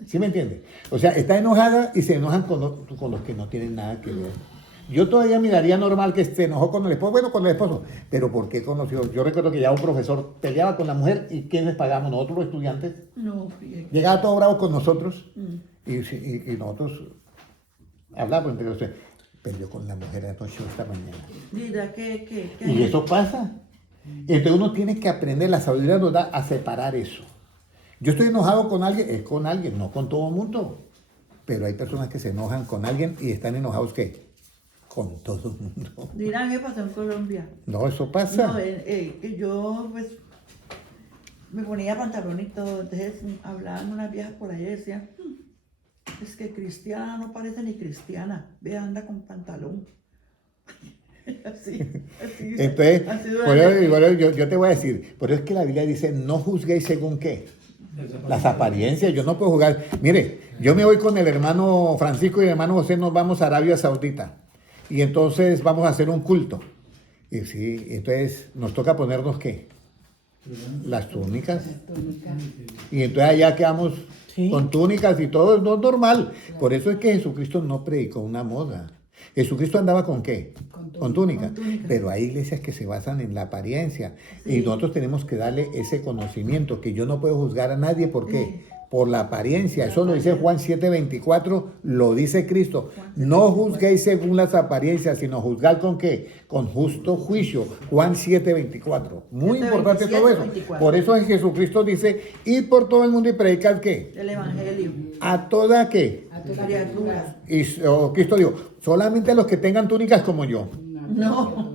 ¿Sí me entiende? O sea, está enojada y se enojan con los que no tienen nada que ver. Yo todavía miraría normal que se enojó con el esposo, bueno, con el esposo, pero ¿por qué conoció? Yo recuerdo que ya un profesor peleaba con la mujer y ¿quiénes pagamos? Nosotros los estudiantes. No, fíjate. Llegaba todo bravo con nosotros y nosotros hablábamos entre nosotros. Peleó con la mujer anoche o esta mañana. Mira, ¿qué? Y eso pasa. Entonces uno tiene que aprender, la sabiduría nos da a separar eso. Yo estoy enojado con alguien, es con alguien, no con todo el mundo. Pero hay personas que se enojan con alguien y están enojados ¿qué? Con todo el mundo. Dirán, ¿qué pasó en Colombia? No, eso pasa. No, que yo pues me ponía pantalón y todo, entonces hablaban unas viejas por ahí y decían, es que cristiana no parece ni cristiana, ve, anda con pantalón. así, Entonces, así por eso yo te voy a decir, por eso es que la Biblia dice, no juzguéis según qué. Las apariencias, yo no puedo jugar. Mire, yo me voy con el hermano Francisco y el hermano José, nos vamos a Arabia Saudita. Y entonces vamos a hacer un culto. Y sí, entonces nos toca ponernos ¿qué? Las túnicas. Y entonces allá quedamos Sí. con túnicas y todo, no es normal. Por eso es que Jesucristo no predicó una moda. Jesucristo andaba ¿con qué? Con túnica. Pero hay iglesias que se basan en la apariencia. Y nosotros tenemos que darle ese conocimiento, que yo no puedo juzgar a nadie. ¿Por qué? Por la apariencia. Eso lo dice Juan 7:24, lo dice Cristo. No juzguéis según las apariencias, sino juzgar ¿con qué? Con justo juicio. Juan 7:24. Muy importante todo eso. 7:24. Por eso Jesucristo dice, id por todo el mundo y predicad ¿qué? El evangelio, A toda ¿qué? criatura. Y Cristo dijo, solamente a los que tengan túnicas como yo. No,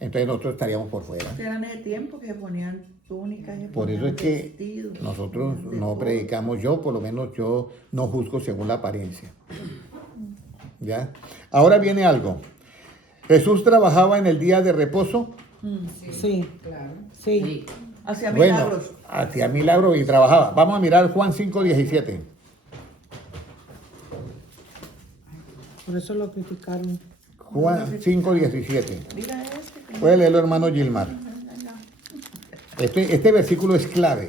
Entonces nosotros estaríamos por fuera. eran ese tiempo que se ponían túnicas. se Por eso ponían es que vestidos, nosotros de no todo. predicamos, yo por lo menos yo no juzgo según la apariencia. ¿Ya? Ahora viene algo. Jesús trabajaba en el día de reposo Sí, Claro. sí. Hacía Bueno, milagros. hacía milagros y trabajaba. Vamos a mirar Juan 5:17. Por eso lo criticaron. Juan 5:17. Mira este. Puede leerlo, hermano Gilmar. Este versículo es clave.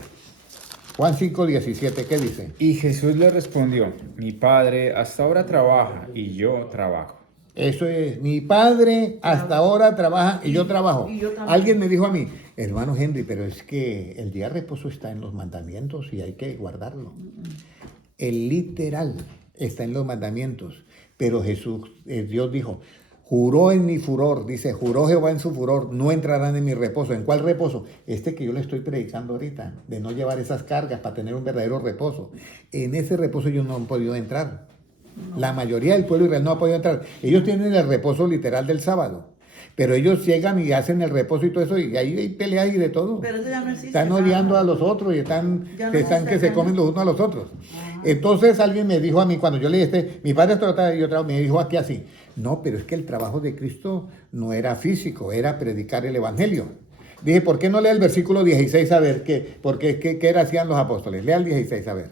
Juan 5:17, ¿qué dice? Y Jesús le respondió, mi padre hasta ahora trabaja y yo trabajo. Eso es, mi padre hasta ahora trabaja y yo trabajo. Y yo también. Alguien me dijo a mí, hermano Henry, pero es que el día de reposo está en los mandamientos y hay que guardarlo. El literal está en los mandamientos, pero Jesús, Dios dijo, juró en mi furor, dice, juró Jehová en su furor, no entrarán en mi reposo. ¿En cuál reposo? Este que yo le estoy predicando ahorita, de no llevar esas cargas para tener un verdadero reposo. En ese reposo yo no he podido entrar. La mayoría del pueblo israelí no ha podido entrar. Ellos tienen el reposo literal del sábado, pero ellos llegan y hacen el reposo y todo eso, y ahí hay peleas y de todo. Pero eso ya no existe. Están odiando a los otros y están, Ya no que, están existe, que se ya comen no. los unos a los otros. Entonces alguien me dijo a mí, cuando yo le dije, mi padre trata y otra, me dijo aquí así, no, pero es que el trabajo de Cristo no era físico, era predicar el evangelio. Dije, ¿por qué no lee el versículo 16 a ver qué hacían los apóstoles? Lea el 16 a ver.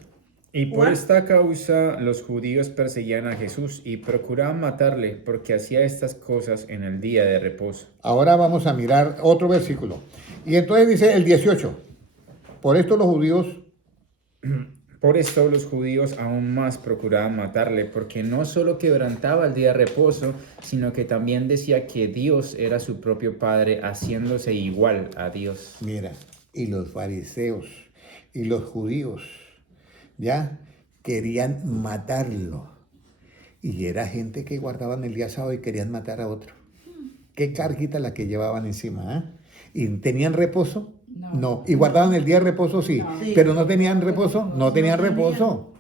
Y por esta causa los judíos perseguían a Jesús y procuraban matarle porque hacía estas cosas en el día de reposo. Ahora vamos a mirar otro versículo. Y entonces dice el 18, por esto los judíos, Por esto los judíos aún más procuraban matarle, porque no solo quebrantaba el día de reposo, sino que también decía que Dios era su propio Padre, haciéndose igual a Dios. mira, y los fariseos y los judíos, ya, querían matarlo. Y era gente que guardaban el día sábado y querían matar a otro. Qué carguita la que llevaban encima, ¿eh? ¿Y tenían reposo? No. ¿Y guardaban el día de reposo? Sí. Sí. ¿Pero no tenían reposo? No tenían reposo.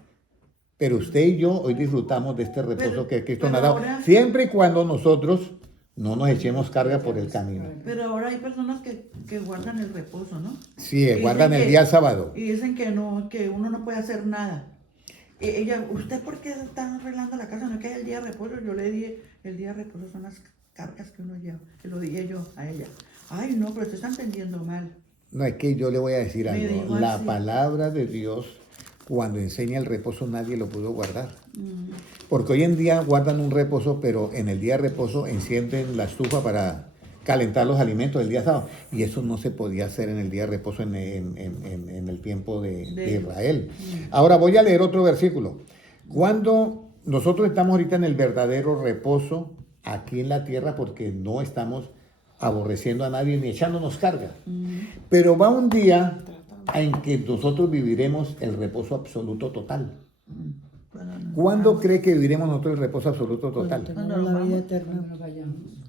Pero usted y yo hoy disfrutamos de este reposo Pero- que Cristo pero nos ha dado. ahora- Siempre y cuando nosotros no nos echemos carga por el camino. Pero ahora hay personas que guardan el reposo, ¿no? Sí, Y guardan dicen el que- día sábado. Y dicen que no, que uno no puede hacer nada. Ella, ¿usted por qué está arreglando la casa? No es que es el día de reposo. Yo le dije, el día de reposo son las cargas que uno lleva. Se lo dije yo a ella. Ay, no, pero te está entendiendo mal. No, es que yo le voy a decir Me algo. dijo La así. palabra de Dios, cuando enseña el reposo, nadie lo pudo guardar. Mm. Porque hoy en día guardan un reposo, pero en el día de reposo encienden la estufa para calentar los alimentos del día sábado. Y eso no se podía hacer en el día de reposo en el tiempo de Israel. Ahora voy a leer otro versículo. Cuando nosotros estamos ahorita en el verdadero reposo aquí en la tierra, porque no estamos aborreciendo a nadie ni echándonos carga. Pero va un día en que nosotros viviremos el reposo absoluto total. ¿Cuándo cree que viviremos nosotros el reposo absoluto total? Tenemos la vida eterna.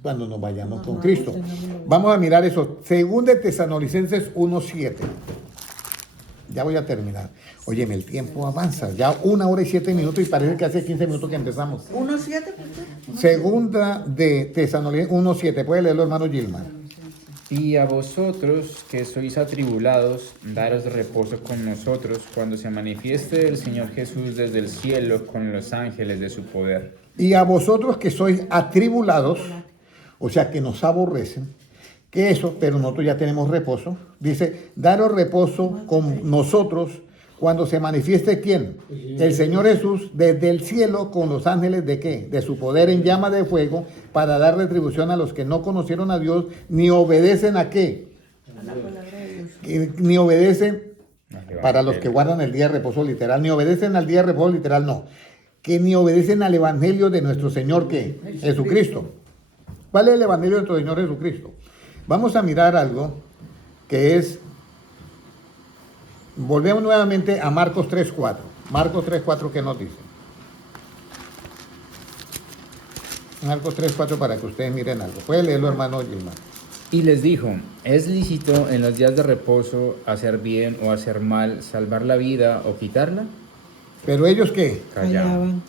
Cuando nos vayamos con Cristo. Vamos a mirar eso. Según de Tesalonicenses 1:7. Ya voy a terminar. Óyeme, el tiempo avanza. Ya 1 hora y 7 minutos y parece que hace 15 minutos que empezamos. 1.7, pues. Segunda de Tesalonicenses 1:7. Puede leerlo, hermano Gilmar. Y a vosotros que sois atribulados, daros reposo con nosotros cuando se manifieste el Señor Jesús desde el cielo con los ángeles de su poder. Y a vosotros que sois atribulados, o sea, que nos aborrecen, que eso, pero nosotros ya tenemos reposo. Dice, daros reposo con nosotros cuando se manifieste ¿quién? El Señor Jesús desde el cielo con los ángeles ¿de qué? De su poder en llama de fuego para dar retribución a los que no conocieron a Dios ni obedecen a qué. A la palabra de Dios. Ni obedecen para los que guardan el día de reposo literal, ni obedecen al día de reposo literal, no. Que ni obedecen al evangelio de nuestro Señor ¿qué? Jesucristo. ¿Cuál es el evangelio de nuestro Señor Jesucristo? Vamos a mirar algo que es, volvemos nuevamente a Marcos 3:4. Marcos 3:4, ¿qué nos dice? Marcos 3:4 para que ustedes miren algo. Puede leerlo, hermano Gilmar. Y les dijo, ¿es lícito en los días de reposo hacer bien o hacer mal, salvar la vida o quitarla? Pero ellos ¿qué? Callaban.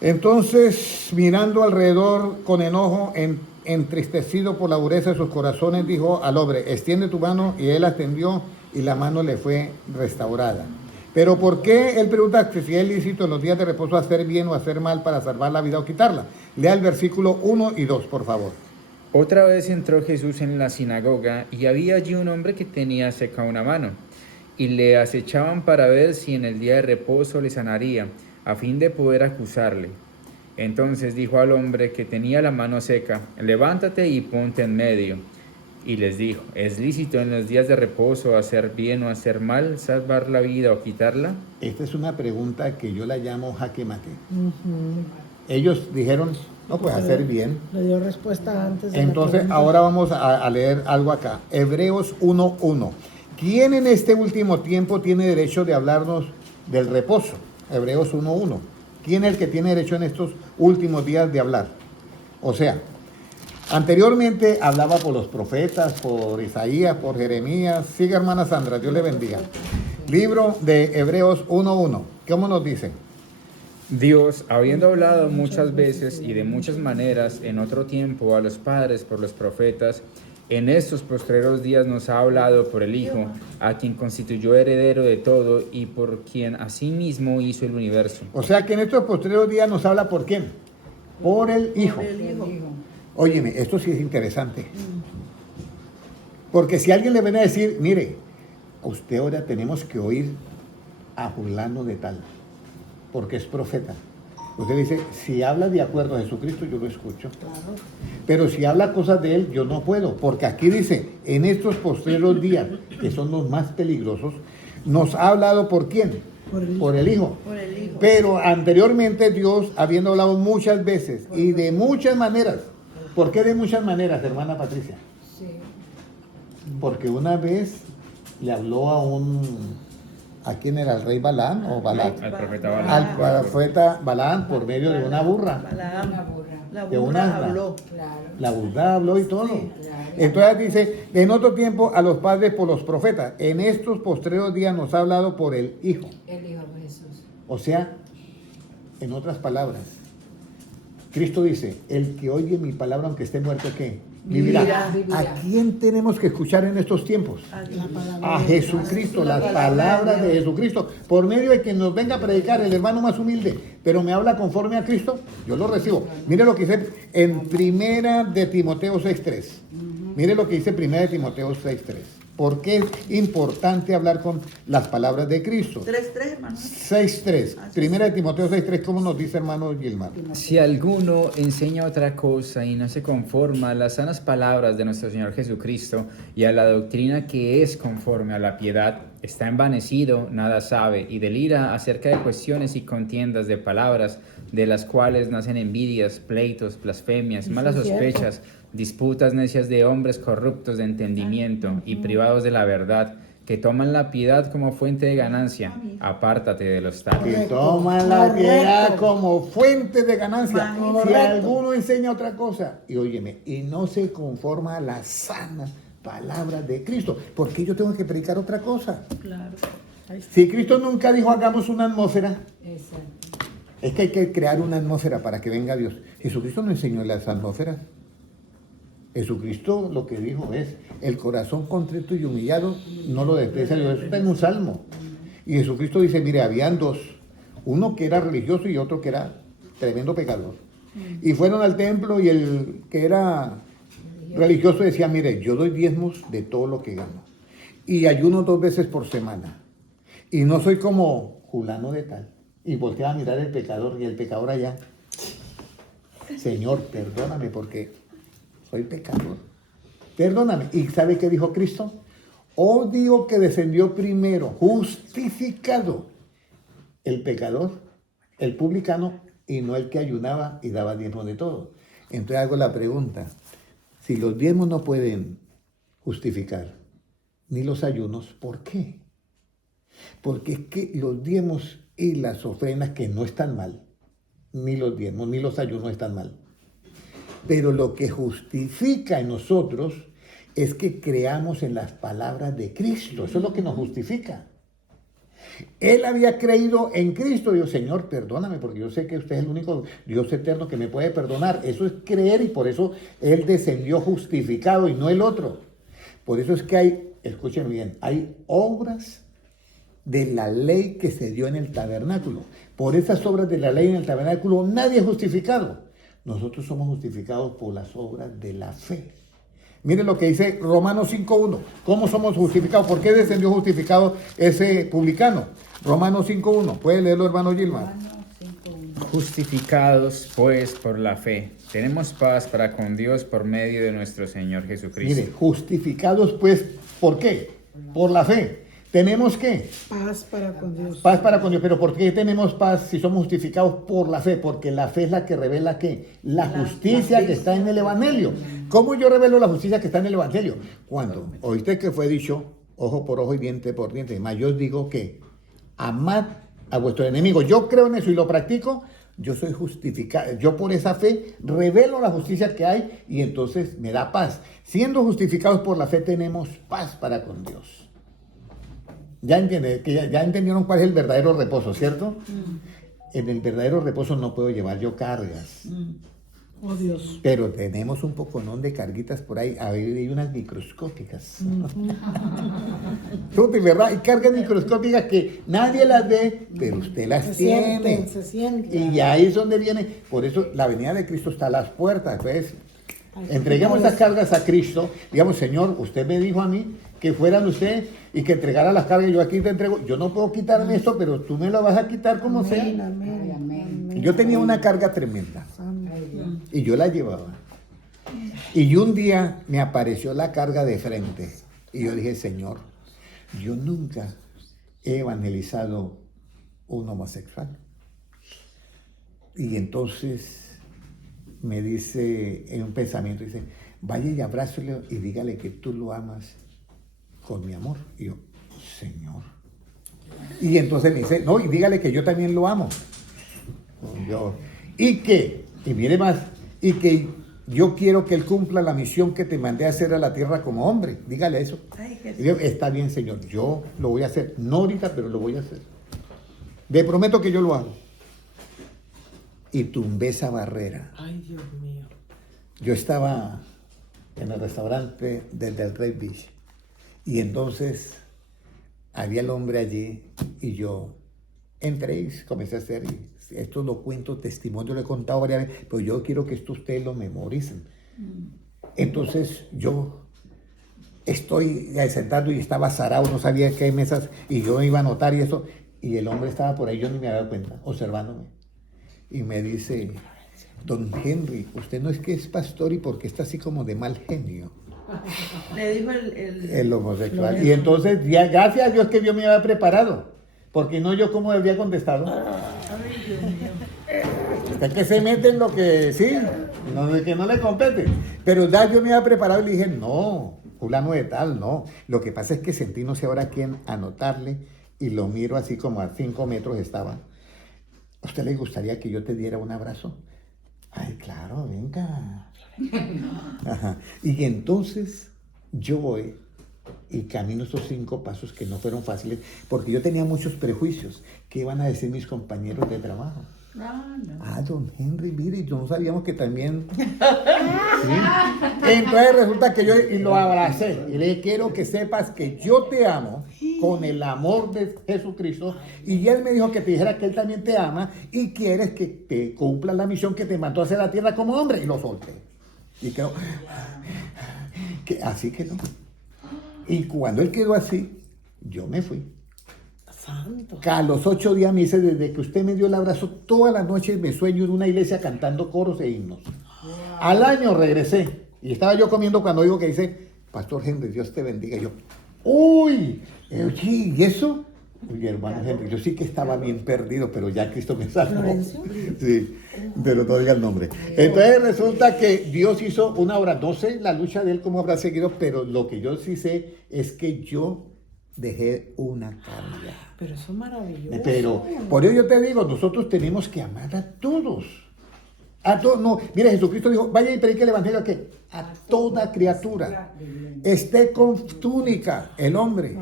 Entonces, mirando alrededor con enojo, entristecido por la dureza de sus corazones, dijo al hombre, extiende tu mano, y él la extendió y la mano le fue restaurada. Pero ¿por qué él pregunta que si es lícito en los días de reposo hacer bien o hacer mal para salvar la vida o quitarla? Lea el versículo 1 y 2, por favor. Otra vez entró Jesús en la sinagoga y había allí un hombre que tenía seca una mano, y le acechaban para ver si en el día de reposo le sanaría, a fin de poder acusarle. Entonces dijo al hombre que tenía la mano seca: levántate y ponte en medio. Y les dijo: ¿es lícito en los días de reposo hacer bien o hacer mal, salvar la vida o quitarla? Esta es una pregunta que yo la llamo jaque mate. Ellos dijeron, no, pues hacer bien. Le dio respuesta antes de la Entonces, pregunta. ahora vamos a leer algo acá. Hebreos 1:1. ¿Quién en este último tiempo tiene derecho de hablarnos del reposo? Hebreos 1:1. ¿Quién es el que tiene derecho en estos últimos días de hablar? O sea, anteriormente hablaba por los profetas, por Isaías, por Jeremías. Siga, hermana Sandra, Dios le bendiga. Libro de Hebreos 1:1. ¿Cómo nos dice? Dios, habiendo hablado muchas veces y de muchas maneras en otro tiempo a los padres por los profetas, en estos postreros días nos ha hablado por el Hijo, a quien constituyó heredero de todo y por quien asimismo hizo el universo. O sea que en estos posteriores días nos habla por quién. Por el Hijo. Por el Hijo. Óyeme, esto sí es interesante. Porque si alguien le viene a decir, mire, a usted ahora tenemos que oír a fulano de tal, porque es profeta. Usted dice, si habla de acuerdo a Jesucristo, yo lo escucho. Pero si habla cosas de él, yo no puedo. Porque aquí dice, en estos postreros días, que son los más peligrosos, nos ha hablado ¿por quién? Por el Hijo. Por el Hijo. Pero anteriormente Dios, habiendo hablado muchas veces y de muchas maneras. ¿Por qué de muchas maneras, hermana Patricia? Porque una vez le habló ¿a quién era? ¿El rey Balaam o Balac? Al profeta Balaam. Al profeta Balaam por medio de una burra. Balaam. La De burra una asna. habló. La burra habló y todo. Entonces dice, en otro tiempo a los padres por los profetas. En estos postreros días nos ha hablado por el Hijo. El Hijo de Jesús. O sea, en otras palabras, Cristo dice, el que oye mi palabra aunque esté muerto, ¿qué? Vivirá. Vivirá. ¿A quién tenemos que escuchar en estos tiempos? La palabra A de Jesucristo, las palabras de Jesucristo. Por medio de que nos venga a predicar el hermano más humilde, pero me habla conforme a Cristo, yo lo recibo. Mire lo que dice en Primera de Timoteo 6:3. Mire lo que dice Primera de Timoteo 6:3. ¿Por qué es importante hablar con las palabras de Cristo? 3:3, hermano. 6:3. Primera de Timoteo 6:3, ¿cómo nos dice, hermano Gilmar? Si alguno enseña otra cosa y no se conforma a las sanas palabras de nuestro Señor Jesucristo y a la doctrina que es conforme a la piedad, está envanecido, nada sabe y delira acerca de cuestiones y contiendas de palabras, de las cuales nacen envidias, pleitos, blasfemias, malas sospechas, disputas necias de hombres corruptos de entendimiento y privados de la verdad, que toman la piedad como fuente de ganancia. Apártate de los tales. Que Correcto, toman la piedad correcto. como fuente de ganancia. Si Correcto. alguno enseña otra cosa, y óyeme, y no se conforma a la sana palabra de Cristo, ¿por qué yo tengo que predicar otra cosa? Claro. Si Cristo nunca dijo hagamos una atmósfera, Exacto. es que hay que crear una atmósfera para que venga Dios. Jesucristo no enseñó las atmósferas. Jesucristo lo que dijo es, el corazón contrito y humillado no lo desprecia Dios. Eso está en un salmo. Y Jesucristo dice, mire, habían dos. Uno que era religioso y otro que era tremendo pecador. Y fueron al templo y el que era religioso decía, mire, yo doy diezmos de todo lo que gano. Y ayuno 2 veces por semana. Y no soy como fulano de tal. Y volteaba a mirar el pecador y el pecador allá. Señor, perdóname porque soy pecador. Perdóname. ¿Y sabe qué dijo Cristo? Odio que descendió primero, justificado, el pecador, el publicano, y no el que ayunaba y daba diezmos de todo. Entonces hago la pregunta, si los diezmos no pueden justificar, ni los ayunos, ¿por qué? Porque es que los diezmos y las ofrendas que no están mal, ni los diezmos, ni los ayunos están mal. Pero lo que justifica en nosotros es que creamos en las palabras de Cristo. Eso es lo que nos justifica. Él había creído en Cristo. Dijo, Señor, perdóname, porque yo sé que usted es el único Dios eterno que me puede perdonar. Eso es creer y por eso Él descendió justificado y no el otro. Por eso es que hay, escuchen bien, hay obras de la ley que se dio en el tabernáculo. Por esas obras de la ley en el tabernáculo nadie es justificado. nosotros somos justificados por las obras de la fe. Miren lo que dice Romanos 5.1. ¿Cómo somos justificados? ¿Por qué descendió justificado ese publicano? Romanos 5.1. ¿Puede leerlo, hermano Gilmar? Justificados pues por la fe, tenemos paz para con Dios por medio de nuestro Señor Jesucristo. Mire, justificados pues, ¿por qué? Por la fe. ¿Tenemos qué? Paz para con Dios. Paz para con Dios. ¿Pero por qué tenemos paz si somos justificados por la fe? Porque la fe es la que revela ¿qué? La justicia que está en el Evangelio. ¿Cómo yo revelo la justicia que está en el Evangelio? Cuando oíste que fue dicho ojo por ojo y diente por diente. Mas yo os digo que amad a vuestro enemigo. Yo creo en eso y lo practico. Yo soy justificado. Yo por esa fe revelo la justicia que hay y entonces me da paz. Siendo justificados por la fe tenemos paz para con Dios. Ya entiende, que ya entendieron cuál es el verdadero reposo, ¿cierto? En el verdadero reposo no puedo llevar yo cargas. Oh Dios. Pero tenemos un poconón de carguitas por ahí. Hay unas microscópicas. ¿Tú, de verdad? Hay cargas microscópicas que nadie las ve, pero usted las tiene. Se sienten. Y ahí es donde viene. Por eso la venida de Cristo está a las puertas. Pues entreguemos esas cargas a Cristo. Digamos, Señor, usted me dijo a mí que fueran usted y que entregara las cargas. Yo aquí te entrego. Yo no puedo quitarme esto, pero tú me lo vas a quitar como sea. Amén. Yo tenía una carga tremenda. Y yo la llevaba. Y un día me apareció la carga de frente. Y yo dije, Señor, yo nunca he evangelizado un homosexual. Y entonces me dice, en un pensamiento, dice, vaya y abrázale y dígale que tú lo amas con mi amor. Y yo, Señor. Y entonces me dice, no, y dígale que yo también lo amo. Y mire más, y que yo quiero que él cumpla la misión que te mandé a hacer a la tierra como hombre. Dígale eso. Ay, Y yo, está bien, Señor, yo lo voy a hacer. No ahorita, pero lo voy a hacer. Le prometo que yo lo hago. Y tumbé esa barrera. Ay, Dios mío. Yo estaba en el restaurante del Rey Beach. Y entonces había el hombre allí y yo entré y comencé a hacer, y esto lo cuento, testimonio, lo he contado varias veces, pero yo quiero que esto ustedes lo memoricen. Entonces yo estoy sentado y estaba zarado, no sabía qué mesas, y yo iba a anotar y eso, y el hombre estaba por ahí, yo ni me había dado cuenta, observándome. Y me dice, don Henry, usted no es que es pastor y porque está así como de mal genio. Le dijo El homosexual. Y entonces, ya, gracias a Dios que Dios me había preparado. Porque no yo cómo había contestado. Ay, Dios mío. Usted que se mete en lo que sí, no, que no le compete. Pero ya yo me había preparado y le dije, no, fulano de tal, no. Lo que pasa es que sentí no sé ahora a quién anotarle y lo miro así como a 5 metros estaba. ¿A usted le gustaría que yo te diera un abrazo? Ay, claro, venga. Ajá. Y entonces yo voy y camino esos 5 pasos que no fueron fáciles, porque yo tenía muchos prejuicios. ¿Qué iban a decir mis compañeros de trabajo? Don Henry, mire, no sabíamos que también... ¿Sí? Entonces resulta que yo y lo abracé y le dije, quiero que sepas que yo te amo con el amor de Jesucristo, y él me dijo que te dijera que él también te ama y quieres que te cumpla la misión que te mandó a hacer la tierra como hombre, y lo solté. Y quedó... así quedó. Y cuando él quedó así, yo me fui. Santo. A los 8 días me dice, desde que usted me dio el abrazo, todas las noches me sueño en una iglesia cantando coros e himnos. Al año regresé y estaba yo comiendo cuando oigo que dice, Pastor Henry, Dios te bendiga. Y yo, uy, oye, ¿y eso? Uy, hermano Henry, yo sí que estaba bien perdido, pero ya Cristo me salvó. Sí, pero no diga el nombre. Entonces resulta que Dios hizo una obra. No sé la lucha de él cómo habrá seguido, pero lo que yo sí sé es que yo dejé una carga. Pero eso es maravilloso. Pero por ello yo te digo, nosotros tenemos que amar a todos. A todos, no. Mira, Jesucristo dijo, vaya y predique el evangelio a toda criatura. Esté con túnica el hombre.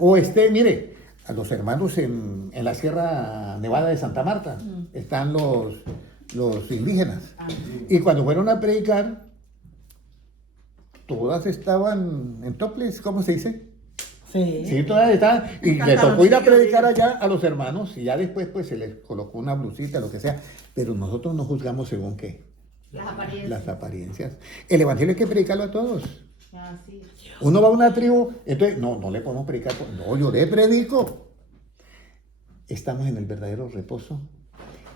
O esté, mire, a los hermanos en la Sierra Nevada de Santa Marta están los indígenas. Y cuando fueron a predicar, todas estaban en topless, ¿cómo se dice? Sí, todas estaban. Y le tocó ir a predicar allá a los hermanos, y ya después pues se les colocó una blusita, lo que sea. Pero nosotros no juzgamos según qué. Las apariencias. El evangelio hay que predicarlo a todos. Uno va a una tribu, entonces, no le podemos predicar. No, yo le predico. Estamos en el verdadero reposo.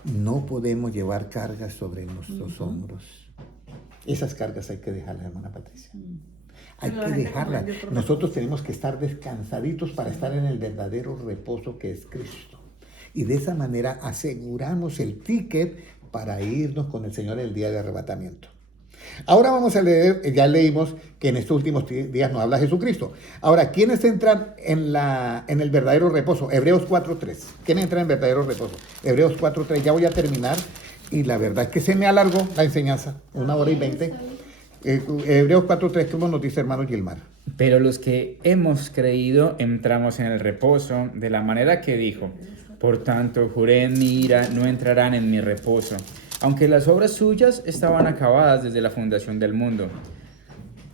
No podemos llevar cargas sobre nuestros hombros. Esas cargas hay que dejarlas, hermana Patricia. Hay Pero la que gente dejarlas. comprende por Nosotros tenemos que estar descansaditos para estar en el verdadero reposo que es Cristo. Y de esa manera aseguramos el ticket para irnos con el Señor el día de arrebatamiento. Ahora vamos a leer, ya leímos que en estos últimos días nos habla Jesucristo. Ahora, ¿quiénes entran en el verdadero reposo? Hebreos 4.3. ¿Quiénes entran en el verdadero reposo? Hebreos 4.3. Ya voy a terminar. Y la verdad es que se me alargó la enseñanza. 1 hora y 20. Hebreos 4.3, ¿cómo nos dice hermano Gilmar? Pero los que hemos creído entramos en el reposo de la manera que dijo. Por tanto, juré en mi ira, no entrarán en mi reposo, aunque las obras suyas estaban acabadas desde la fundación del mundo.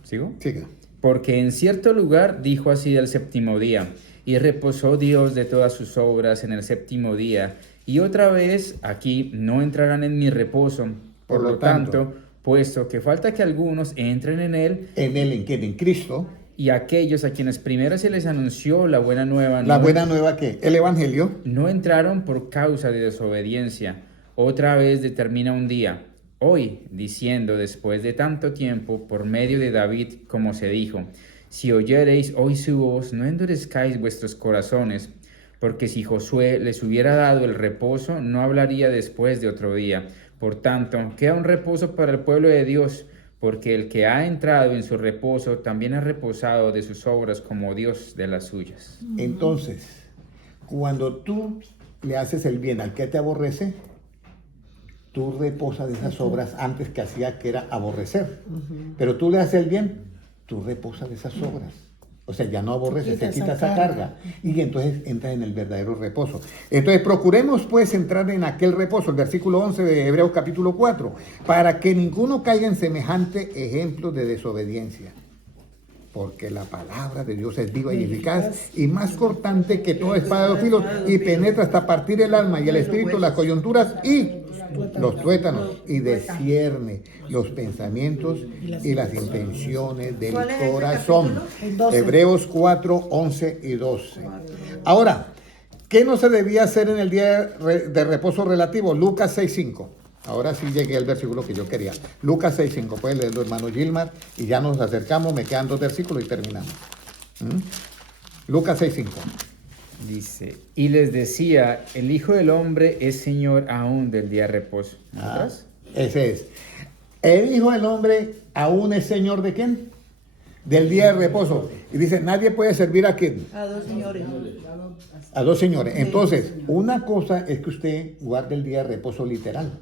¿Sigo? Siga. Porque en cierto lugar dijo así del séptimo día, y reposó Dios de todas sus obras en el séptimo día, y otra vez aquí no entrarán en mi reposo. Por lo tanto, puesto que falta que algunos entren en él, ¿En quién? En Cristo. y aquellos a quienes primero se les anunció la buena nueva, La buena nueva que el Evangelio. no entraron por causa de desobediencia. Otra vez determina un día, hoy, diciendo después de tanto tiempo, por medio de David, como se dijo, si oyereis hoy su voz, no endurezcáis vuestros corazones, porque si Josué les hubiera dado el reposo, no hablaría después de otro día. Por tanto, queda un reposo para el pueblo de Dios, porque el que ha entrado en su reposo también ha reposado de sus obras como Dios de las suyas. Entonces, cuando tú le haces el bien al que te aborrece, tú reposas de esas obras antes que hacía, que era aborrecer. Pero tú le haces el bien, tú reposas de esas obras. O sea, ya no aborreces, te quita esa carga. Y entonces entras en el verdadero reposo. Entonces, procuremos pues entrar en aquel reposo, el versículo 11 de Hebreos capítulo 4, para que ninguno caiga en semejante ejemplo de desobediencia. Porque la palabra de Dios es viva y eficaz y más cortante que toda espada de dos filos y penetra hasta partir el alma y el espíritu, las coyunturas y los tuétanos y descierne los pensamientos y las intenciones del ¿Cuál es ese corazón. capítulo? Hebreos 4, 11 y 12. Ahora, ¿qué no se debía hacer en el día de reposo relativo? Lucas 6, 5. Ahora sí llegué al versículo que yo quería. Lucas 6, 5. Pueden leerlo, hermano Gilmar, y ya nos acercamos. Me quedan 2 versículos y terminamos. Lucas 6, 5. Dice, y les decía, el Hijo del Hombre es Señor aún del día de reposo. ¿Notas? Ese es. El Hijo del Hombre aún es Señor ¿de quién? Del día de reposo. Y dice, nadie puede servir a quién. A dos señores. A dos señores. Entonces, una cosa es que usted guarde el día de reposo literal.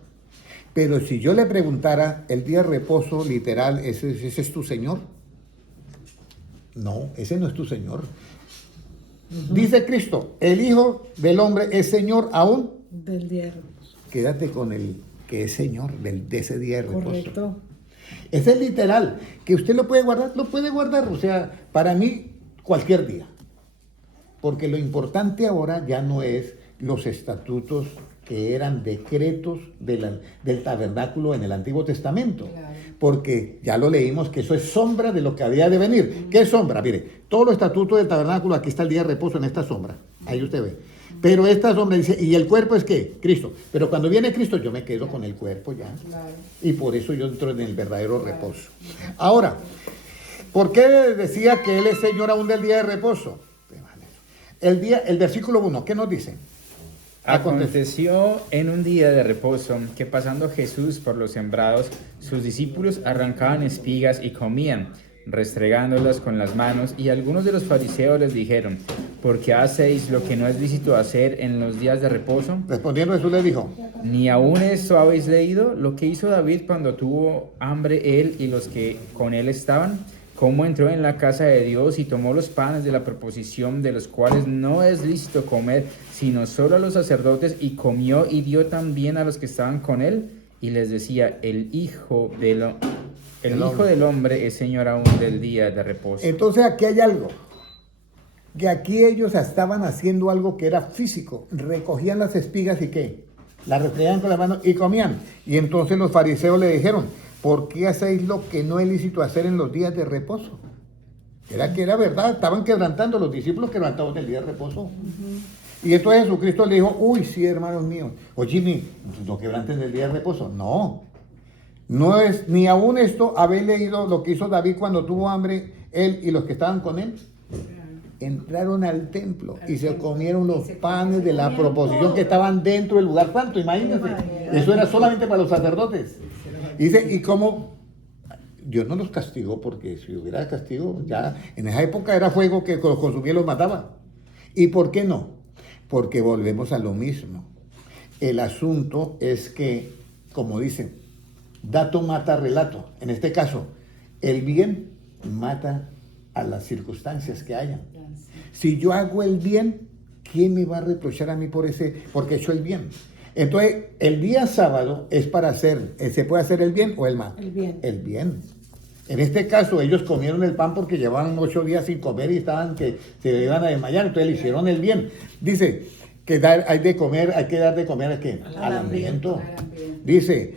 Pero si yo le preguntara, ¿el día de reposo literal, ese es tu Señor? No, ese no es tu Señor. Dice Cristo, el Hijo del Hombre es Señor aún. Del día de reposo. Quédate con el que es Señor de ese día de reposo. Correcto. Ese es literal. Que usted lo puede guardar. O sea, para mí, cualquier día. Porque lo importante ahora ya no es los estatutos que eran decretos del tabernáculo en el Antiguo Testamento. Porque ya lo leímos que eso es sombra de lo que había de venir. ¿Qué es sombra? Mire, todos los estatutos del tabernáculo, aquí está el día de reposo en esta sombra. Ahí usted ve. Pero esta sombra dice, ¿y el cuerpo es qué? Cristo. Pero cuando viene Cristo yo me quedo con el cuerpo ya. Y por eso yo entro en el verdadero reposo. Ahora, ¿por qué decía que Él es Señor aún del día de reposo? El versículo 1, ¿qué nos dice? Aconteció en un día de reposo que pasando Jesús por los sembrados, sus discípulos arrancaban espigas y comían, restregándolas con las manos, y algunos de los fariseos les dijeron, ¿por qué hacéis lo que no es lícito hacer en los días de reposo? Respondiendo Jesús le dijo, ¿Ni aún esto habéis leído? Lo que hizo David cuando tuvo hambre él y los que con él estaban, cómo entró en la casa de Dios y tomó los panes de la proposición, de los cuales no es lícito comer, sino solo a los sacerdotes, y comió y dio también a los que estaban con él, y les decía, el Hijo del Hombre es Señor aún del día de reposo. entonces aquí hay algo. Que aquí ellos estaban haciendo algo que era físico. Recogían las espigas y ¿qué? La refregaban con las manos y comían. Y entonces los fariseos le dijeron, ¿por qué hacéis lo que no es lícito hacer en los días de reposo? Era que era verdad, estaban quebrantando, los discípulos quebrantados del día de reposo. Y entonces Jesucristo le dijo, uy, sí, hermanos míos, oye, no quebranten del día de reposo. No, no es, ni aún esto, habéis leído lo que hizo David cuando tuvo hambre, él y los que estaban con él. Entraron al templo y se comieron los panes de la proposición que estaban dentro del lugar santo, imagínense. Eso era solamente para los sacerdotes. Dice, y como Dios no los castigó, porque si hubiera castigo, ya en esa época era fuego que los consumía y los mataba. ¿Y por qué no? Porque volvemos a lo mismo. El asunto es que, como dicen, dato mata relato. En este caso, el bien mata a las circunstancias que hayan. Si yo hago el bien, ¿quién me va a reprochar a mí porque he hecho el bien? Entonces, el día sábado es para hacer, ¿se puede hacer el bien o el mal? El bien. El bien. En este caso, ellos comieron el pan porque llevaban 8 días sin comer y estaban que se iban a desmayar, entonces le hicieron el bien. Dice que hay que dar de comer ¿a qué? Al hambriento. Dice,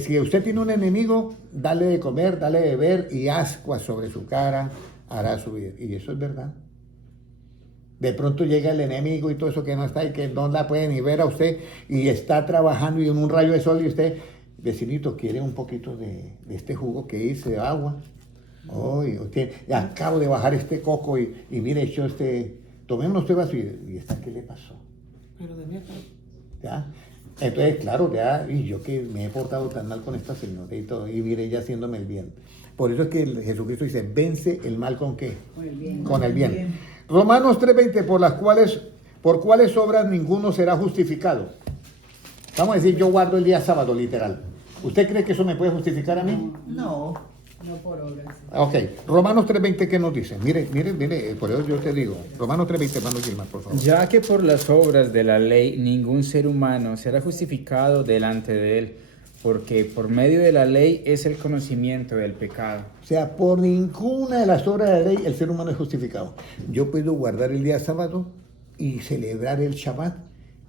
si usted tiene un enemigo, dale de comer, dale de beber y ascuas sobre su cara hará subir. Y eso es verdad. De pronto llega el enemigo y todo eso que no está y que no la puede ni ver a usted y está trabajando y en un rayo de sol y usted, vecinito, ¿quiere un poquito de este jugo que hice, de agua? Acabo de bajar este coco y mire, hecho tomemos usted vaso y esta, ¿qué le pasó? Pero de neta. ¿Ya? Entonces, claro, ya, y yo que me he portado tan mal con esta señora y todo, y mire ella haciéndome el bien. Por eso es que Jesucristo dice, vence el mal ¿con qué? Con el bien. Con el bien. Romanos 3:20, por cuáles obras ninguno será justificado. Vamos a decir, yo guardo el día sábado, literal. ¿Usted cree que eso me puede justificar a mí? No. No por obras. Ok, Romanos 3:20, ¿qué nos dice? Mire, por eso yo te digo, Romanos 3:20, hermano Gilmar, por favor. Ya que por las obras de la ley ningún ser humano será justificado delante de él, porque por medio de la ley es el conocimiento del pecado. O sea, por ninguna de las obras de la ley el ser humano es justificado. Yo puedo guardar el día sábado y celebrar el Shabbat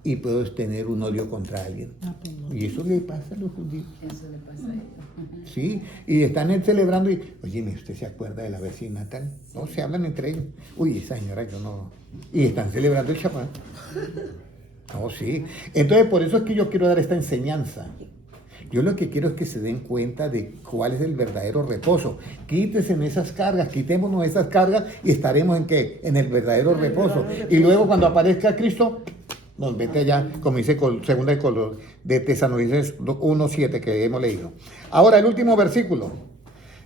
y puedo tener un odio contra alguien. Y eso le pasa a los judíos. Eso le pasa a ellos. Sí, y están celebrando y, oye, ¿usted se acuerda de la vecina tal? No, se hablan entre ellos. Uy, esa señora yo no... Y están celebrando el Shabbat. No, sí. Entonces, por eso es que yo quiero dar esta enseñanza. Yo lo que quiero es que se den cuenta de cuál es el verdadero reposo. Quítese en esas cargas, quitémonos esas cargas y estaremos ¿en qué? En el verdadero reposo. Y luego cuando aparezca Cristo, nos mete allá, como dice segunda de Tesalonicenses 1:7 que hemos leído. Ahora, el último versículo.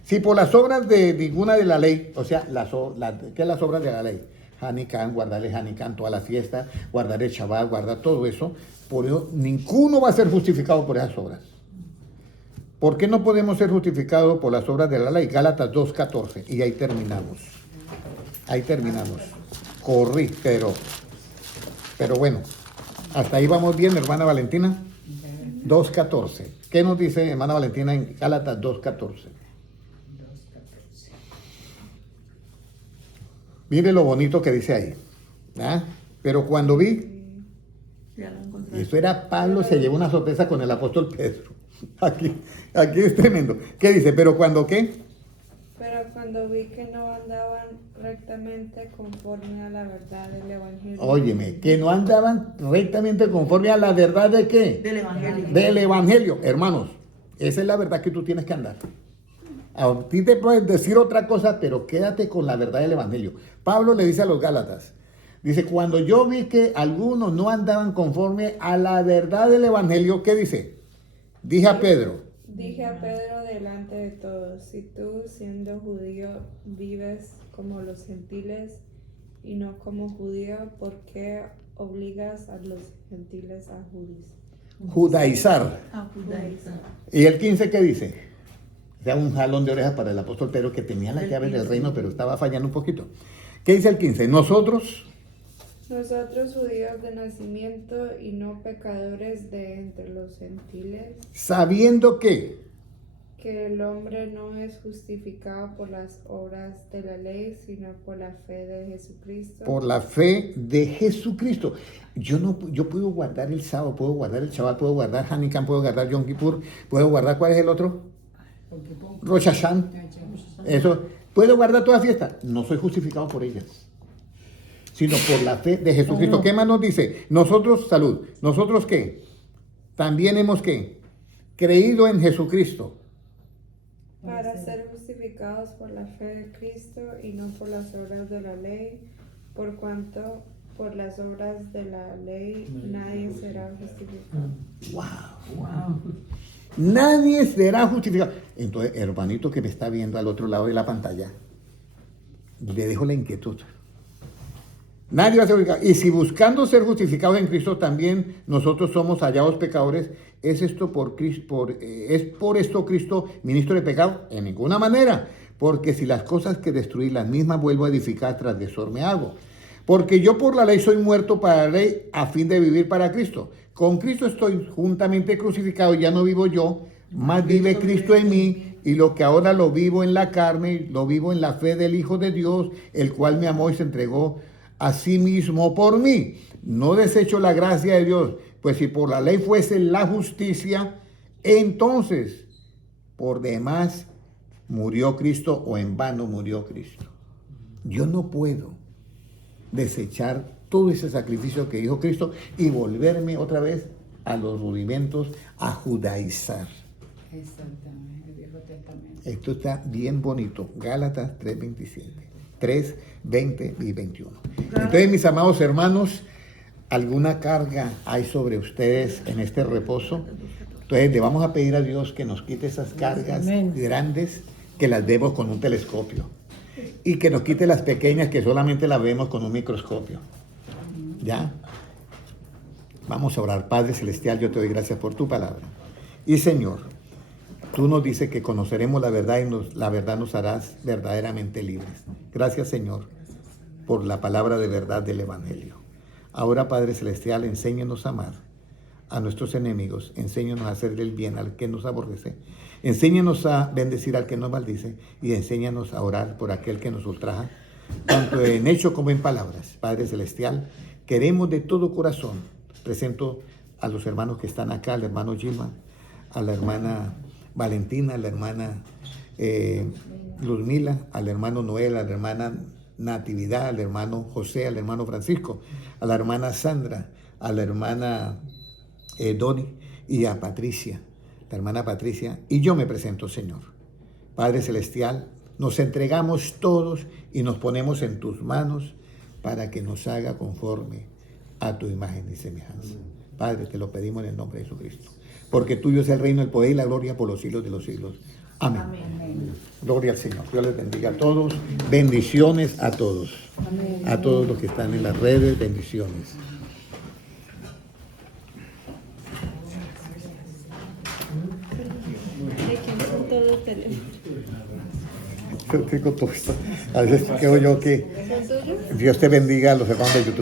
Si por las obras de ninguna de la ley, o sea, ¿qué es las obras de la ley? Hanicán, guardar el Hanicán, toda la fiesta, guardar el Shabbat, guardar todo eso. Por eso, ninguno va a ser justificado por esas obras. ¿Por qué no podemos ser justificados por las obras de la ley? Gálatas 2:14. Y ahí terminamos. Ahí terminamos. Corrí, pero bueno. Hasta ahí vamos bien, hermana Valentina. 2:14. ¿Qué nos dice hermana Valentina en Gálatas 2:14? Mire lo bonito que dice ahí. ¿Ah? Pero cuando vi, Ya lo encontré. eso era Pablo, se llevó una sorpresa con el apóstol Pedro. Aquí es tremendo. ¿Qué dice? ¿Pero cuando qué? Pero cuando vi que no andaban rectamente conforme a la verdad del Evangelio. Óyeme, que no andaban rectamente conforme a la verdad de qué? Del Evangelio. Del Evangelio. Hermanos, esa es la verdad que tú tienes que andar. A ti te pueden decir otra cosa, pero quédate con la verdad del Evangelio. Pablo le dice a los Gálatas, dice, cuando yo vi que algunos no andaban conforme a la verdad del Evangelio, ¿qué dice? Dije a Pedro, delante de todos, si tú siendo judío vives como los gentiles y no como judío, ¿por qué obligas a los gentiles a judaizar. Ah, judaísmo. ¿Y el 15 qué dice? O sea, un jalón de orejas para el apóstol Pedro que tenía las llaves del reino, pero estaba fallando un poquito. ¿Qué dice el 15? Nosotros judíos de nacimiento y no pecadores de entre los gentiles, sabiendo que que el hombre no es justificado por las obras de la ley, sino por la fe de Jesucristo. Por la fe de Jesucristo. Yo puedo guardar el sábado, puedo guardar el Shabbat, puedo guardar Hanukkah, puedo guardar Yom Kippur, puedo guardar, ¿cuál es el otro? Rosh Hashanah. Eso, puedo guardar toda fiesta. No soy justificado por ellas, sino por la fe de Jesucristo. ¿Qué más nos dice? Nosotros, salud, ¿nosotros qué? También hemos ¿qué? Creído en Jesucristo. Para ser justificados por la fe de Cristo y no por las obras de la ley, por cuanto por las obras de la ley nadie será justificado. Wow. Nadie será justificado. Entonces, hermanito que me está viendo al otro lado de la pantalla, le dejo la inquietud. Nadie va a ser justificado. Y si buscando ser justificados en Cristo también nosotros somos hallados pecadores, ¿es esto es por esto Cristo ministro de pecado? En ninguna manera. Porque si las cosas que destruí las mismas vuelvo a edificar, transgresor me hago. Porque yo por la ley soy muerto para la ley a fin de vivir para Cristo. Con Cristo estoy juntamente crucificado, ya no vivo yo, más vive Cristo en mí, y lo que ahora lo vivo en la carne, lo vivo en la fe del Hijo de Dios, el cual me amó y se entregó a sí mismo por mí. No desecho la gracia de Dios, pues si por la ley fuese la justicia, entonces por demás murió Cristo o en vano murió Cristo. Yo no puedo desechar todo ese sacrificio que hizo Cristo y volverme otra vez a los rudimentos, a judaizar. Exactamente, el Viejo Testamento. Esto está bien bonito. Gálatas 3:27, 3, 20 y 21. Entonces, mis amados hermanos, ¿alguna carga hay sobre ustedes en este reposo? Entonces, le vamos a pedir a Dios que nos quite esas cargas grandes que las vemos con un telescopio y que nos quite las pequeñas que solamente las vemos con un microscopio. ¿Ya? Vamos a orar. Padre Celestial, yo te doy gracias por tu palabra. Y Señor, tú nos dices que conoceremos la verdad y la verdad nos harás verdaderamente libres. Gracias, Señor, por la palabra de verdad del Evangelio. Ahora, Padre Celestial, enséñanos a amar a nuestros enemigos, enséñanos a hacer el bien al que nos aborrece, enséñanos a bendecir al que nos maldice y enséñanos a orar por aquel que nos ultraja, tanto en hecho como en palabras. Padre Celestial, queremos de todo corazón, presento a los hermanos que están acá, al hermano Gilman, a la hermana Valentina, a la hermana Luzmila, al hermano Noel, a la hermana Natividad, al hermano José, al hermano Francisco, a la hermana Sandra, a la hermana Doni y a Patricia, la hermana Patricia, y yo me presento, Señor. Padre Celestial, nos entregamos todos y nos ponemos en tus manos para que nos haga conforme a tu imagen y semejanza. Padre, te lo pedimos en el nombre de Jesucristo, porque tuyo es el reino, el poder y la gloria por los siglos de los siglos. Amén. Amén. Gloria al Señor. Dios les bendiga a todos. Bendiciones a todos. Amén. A todos los que están en las redes, bendiciones. ¿De quién son todos los teléfonos? Yo tengo todo esto. A veces creo yo que ¿Son tuyos? Dios te bendiga a los hermanos de YouTube.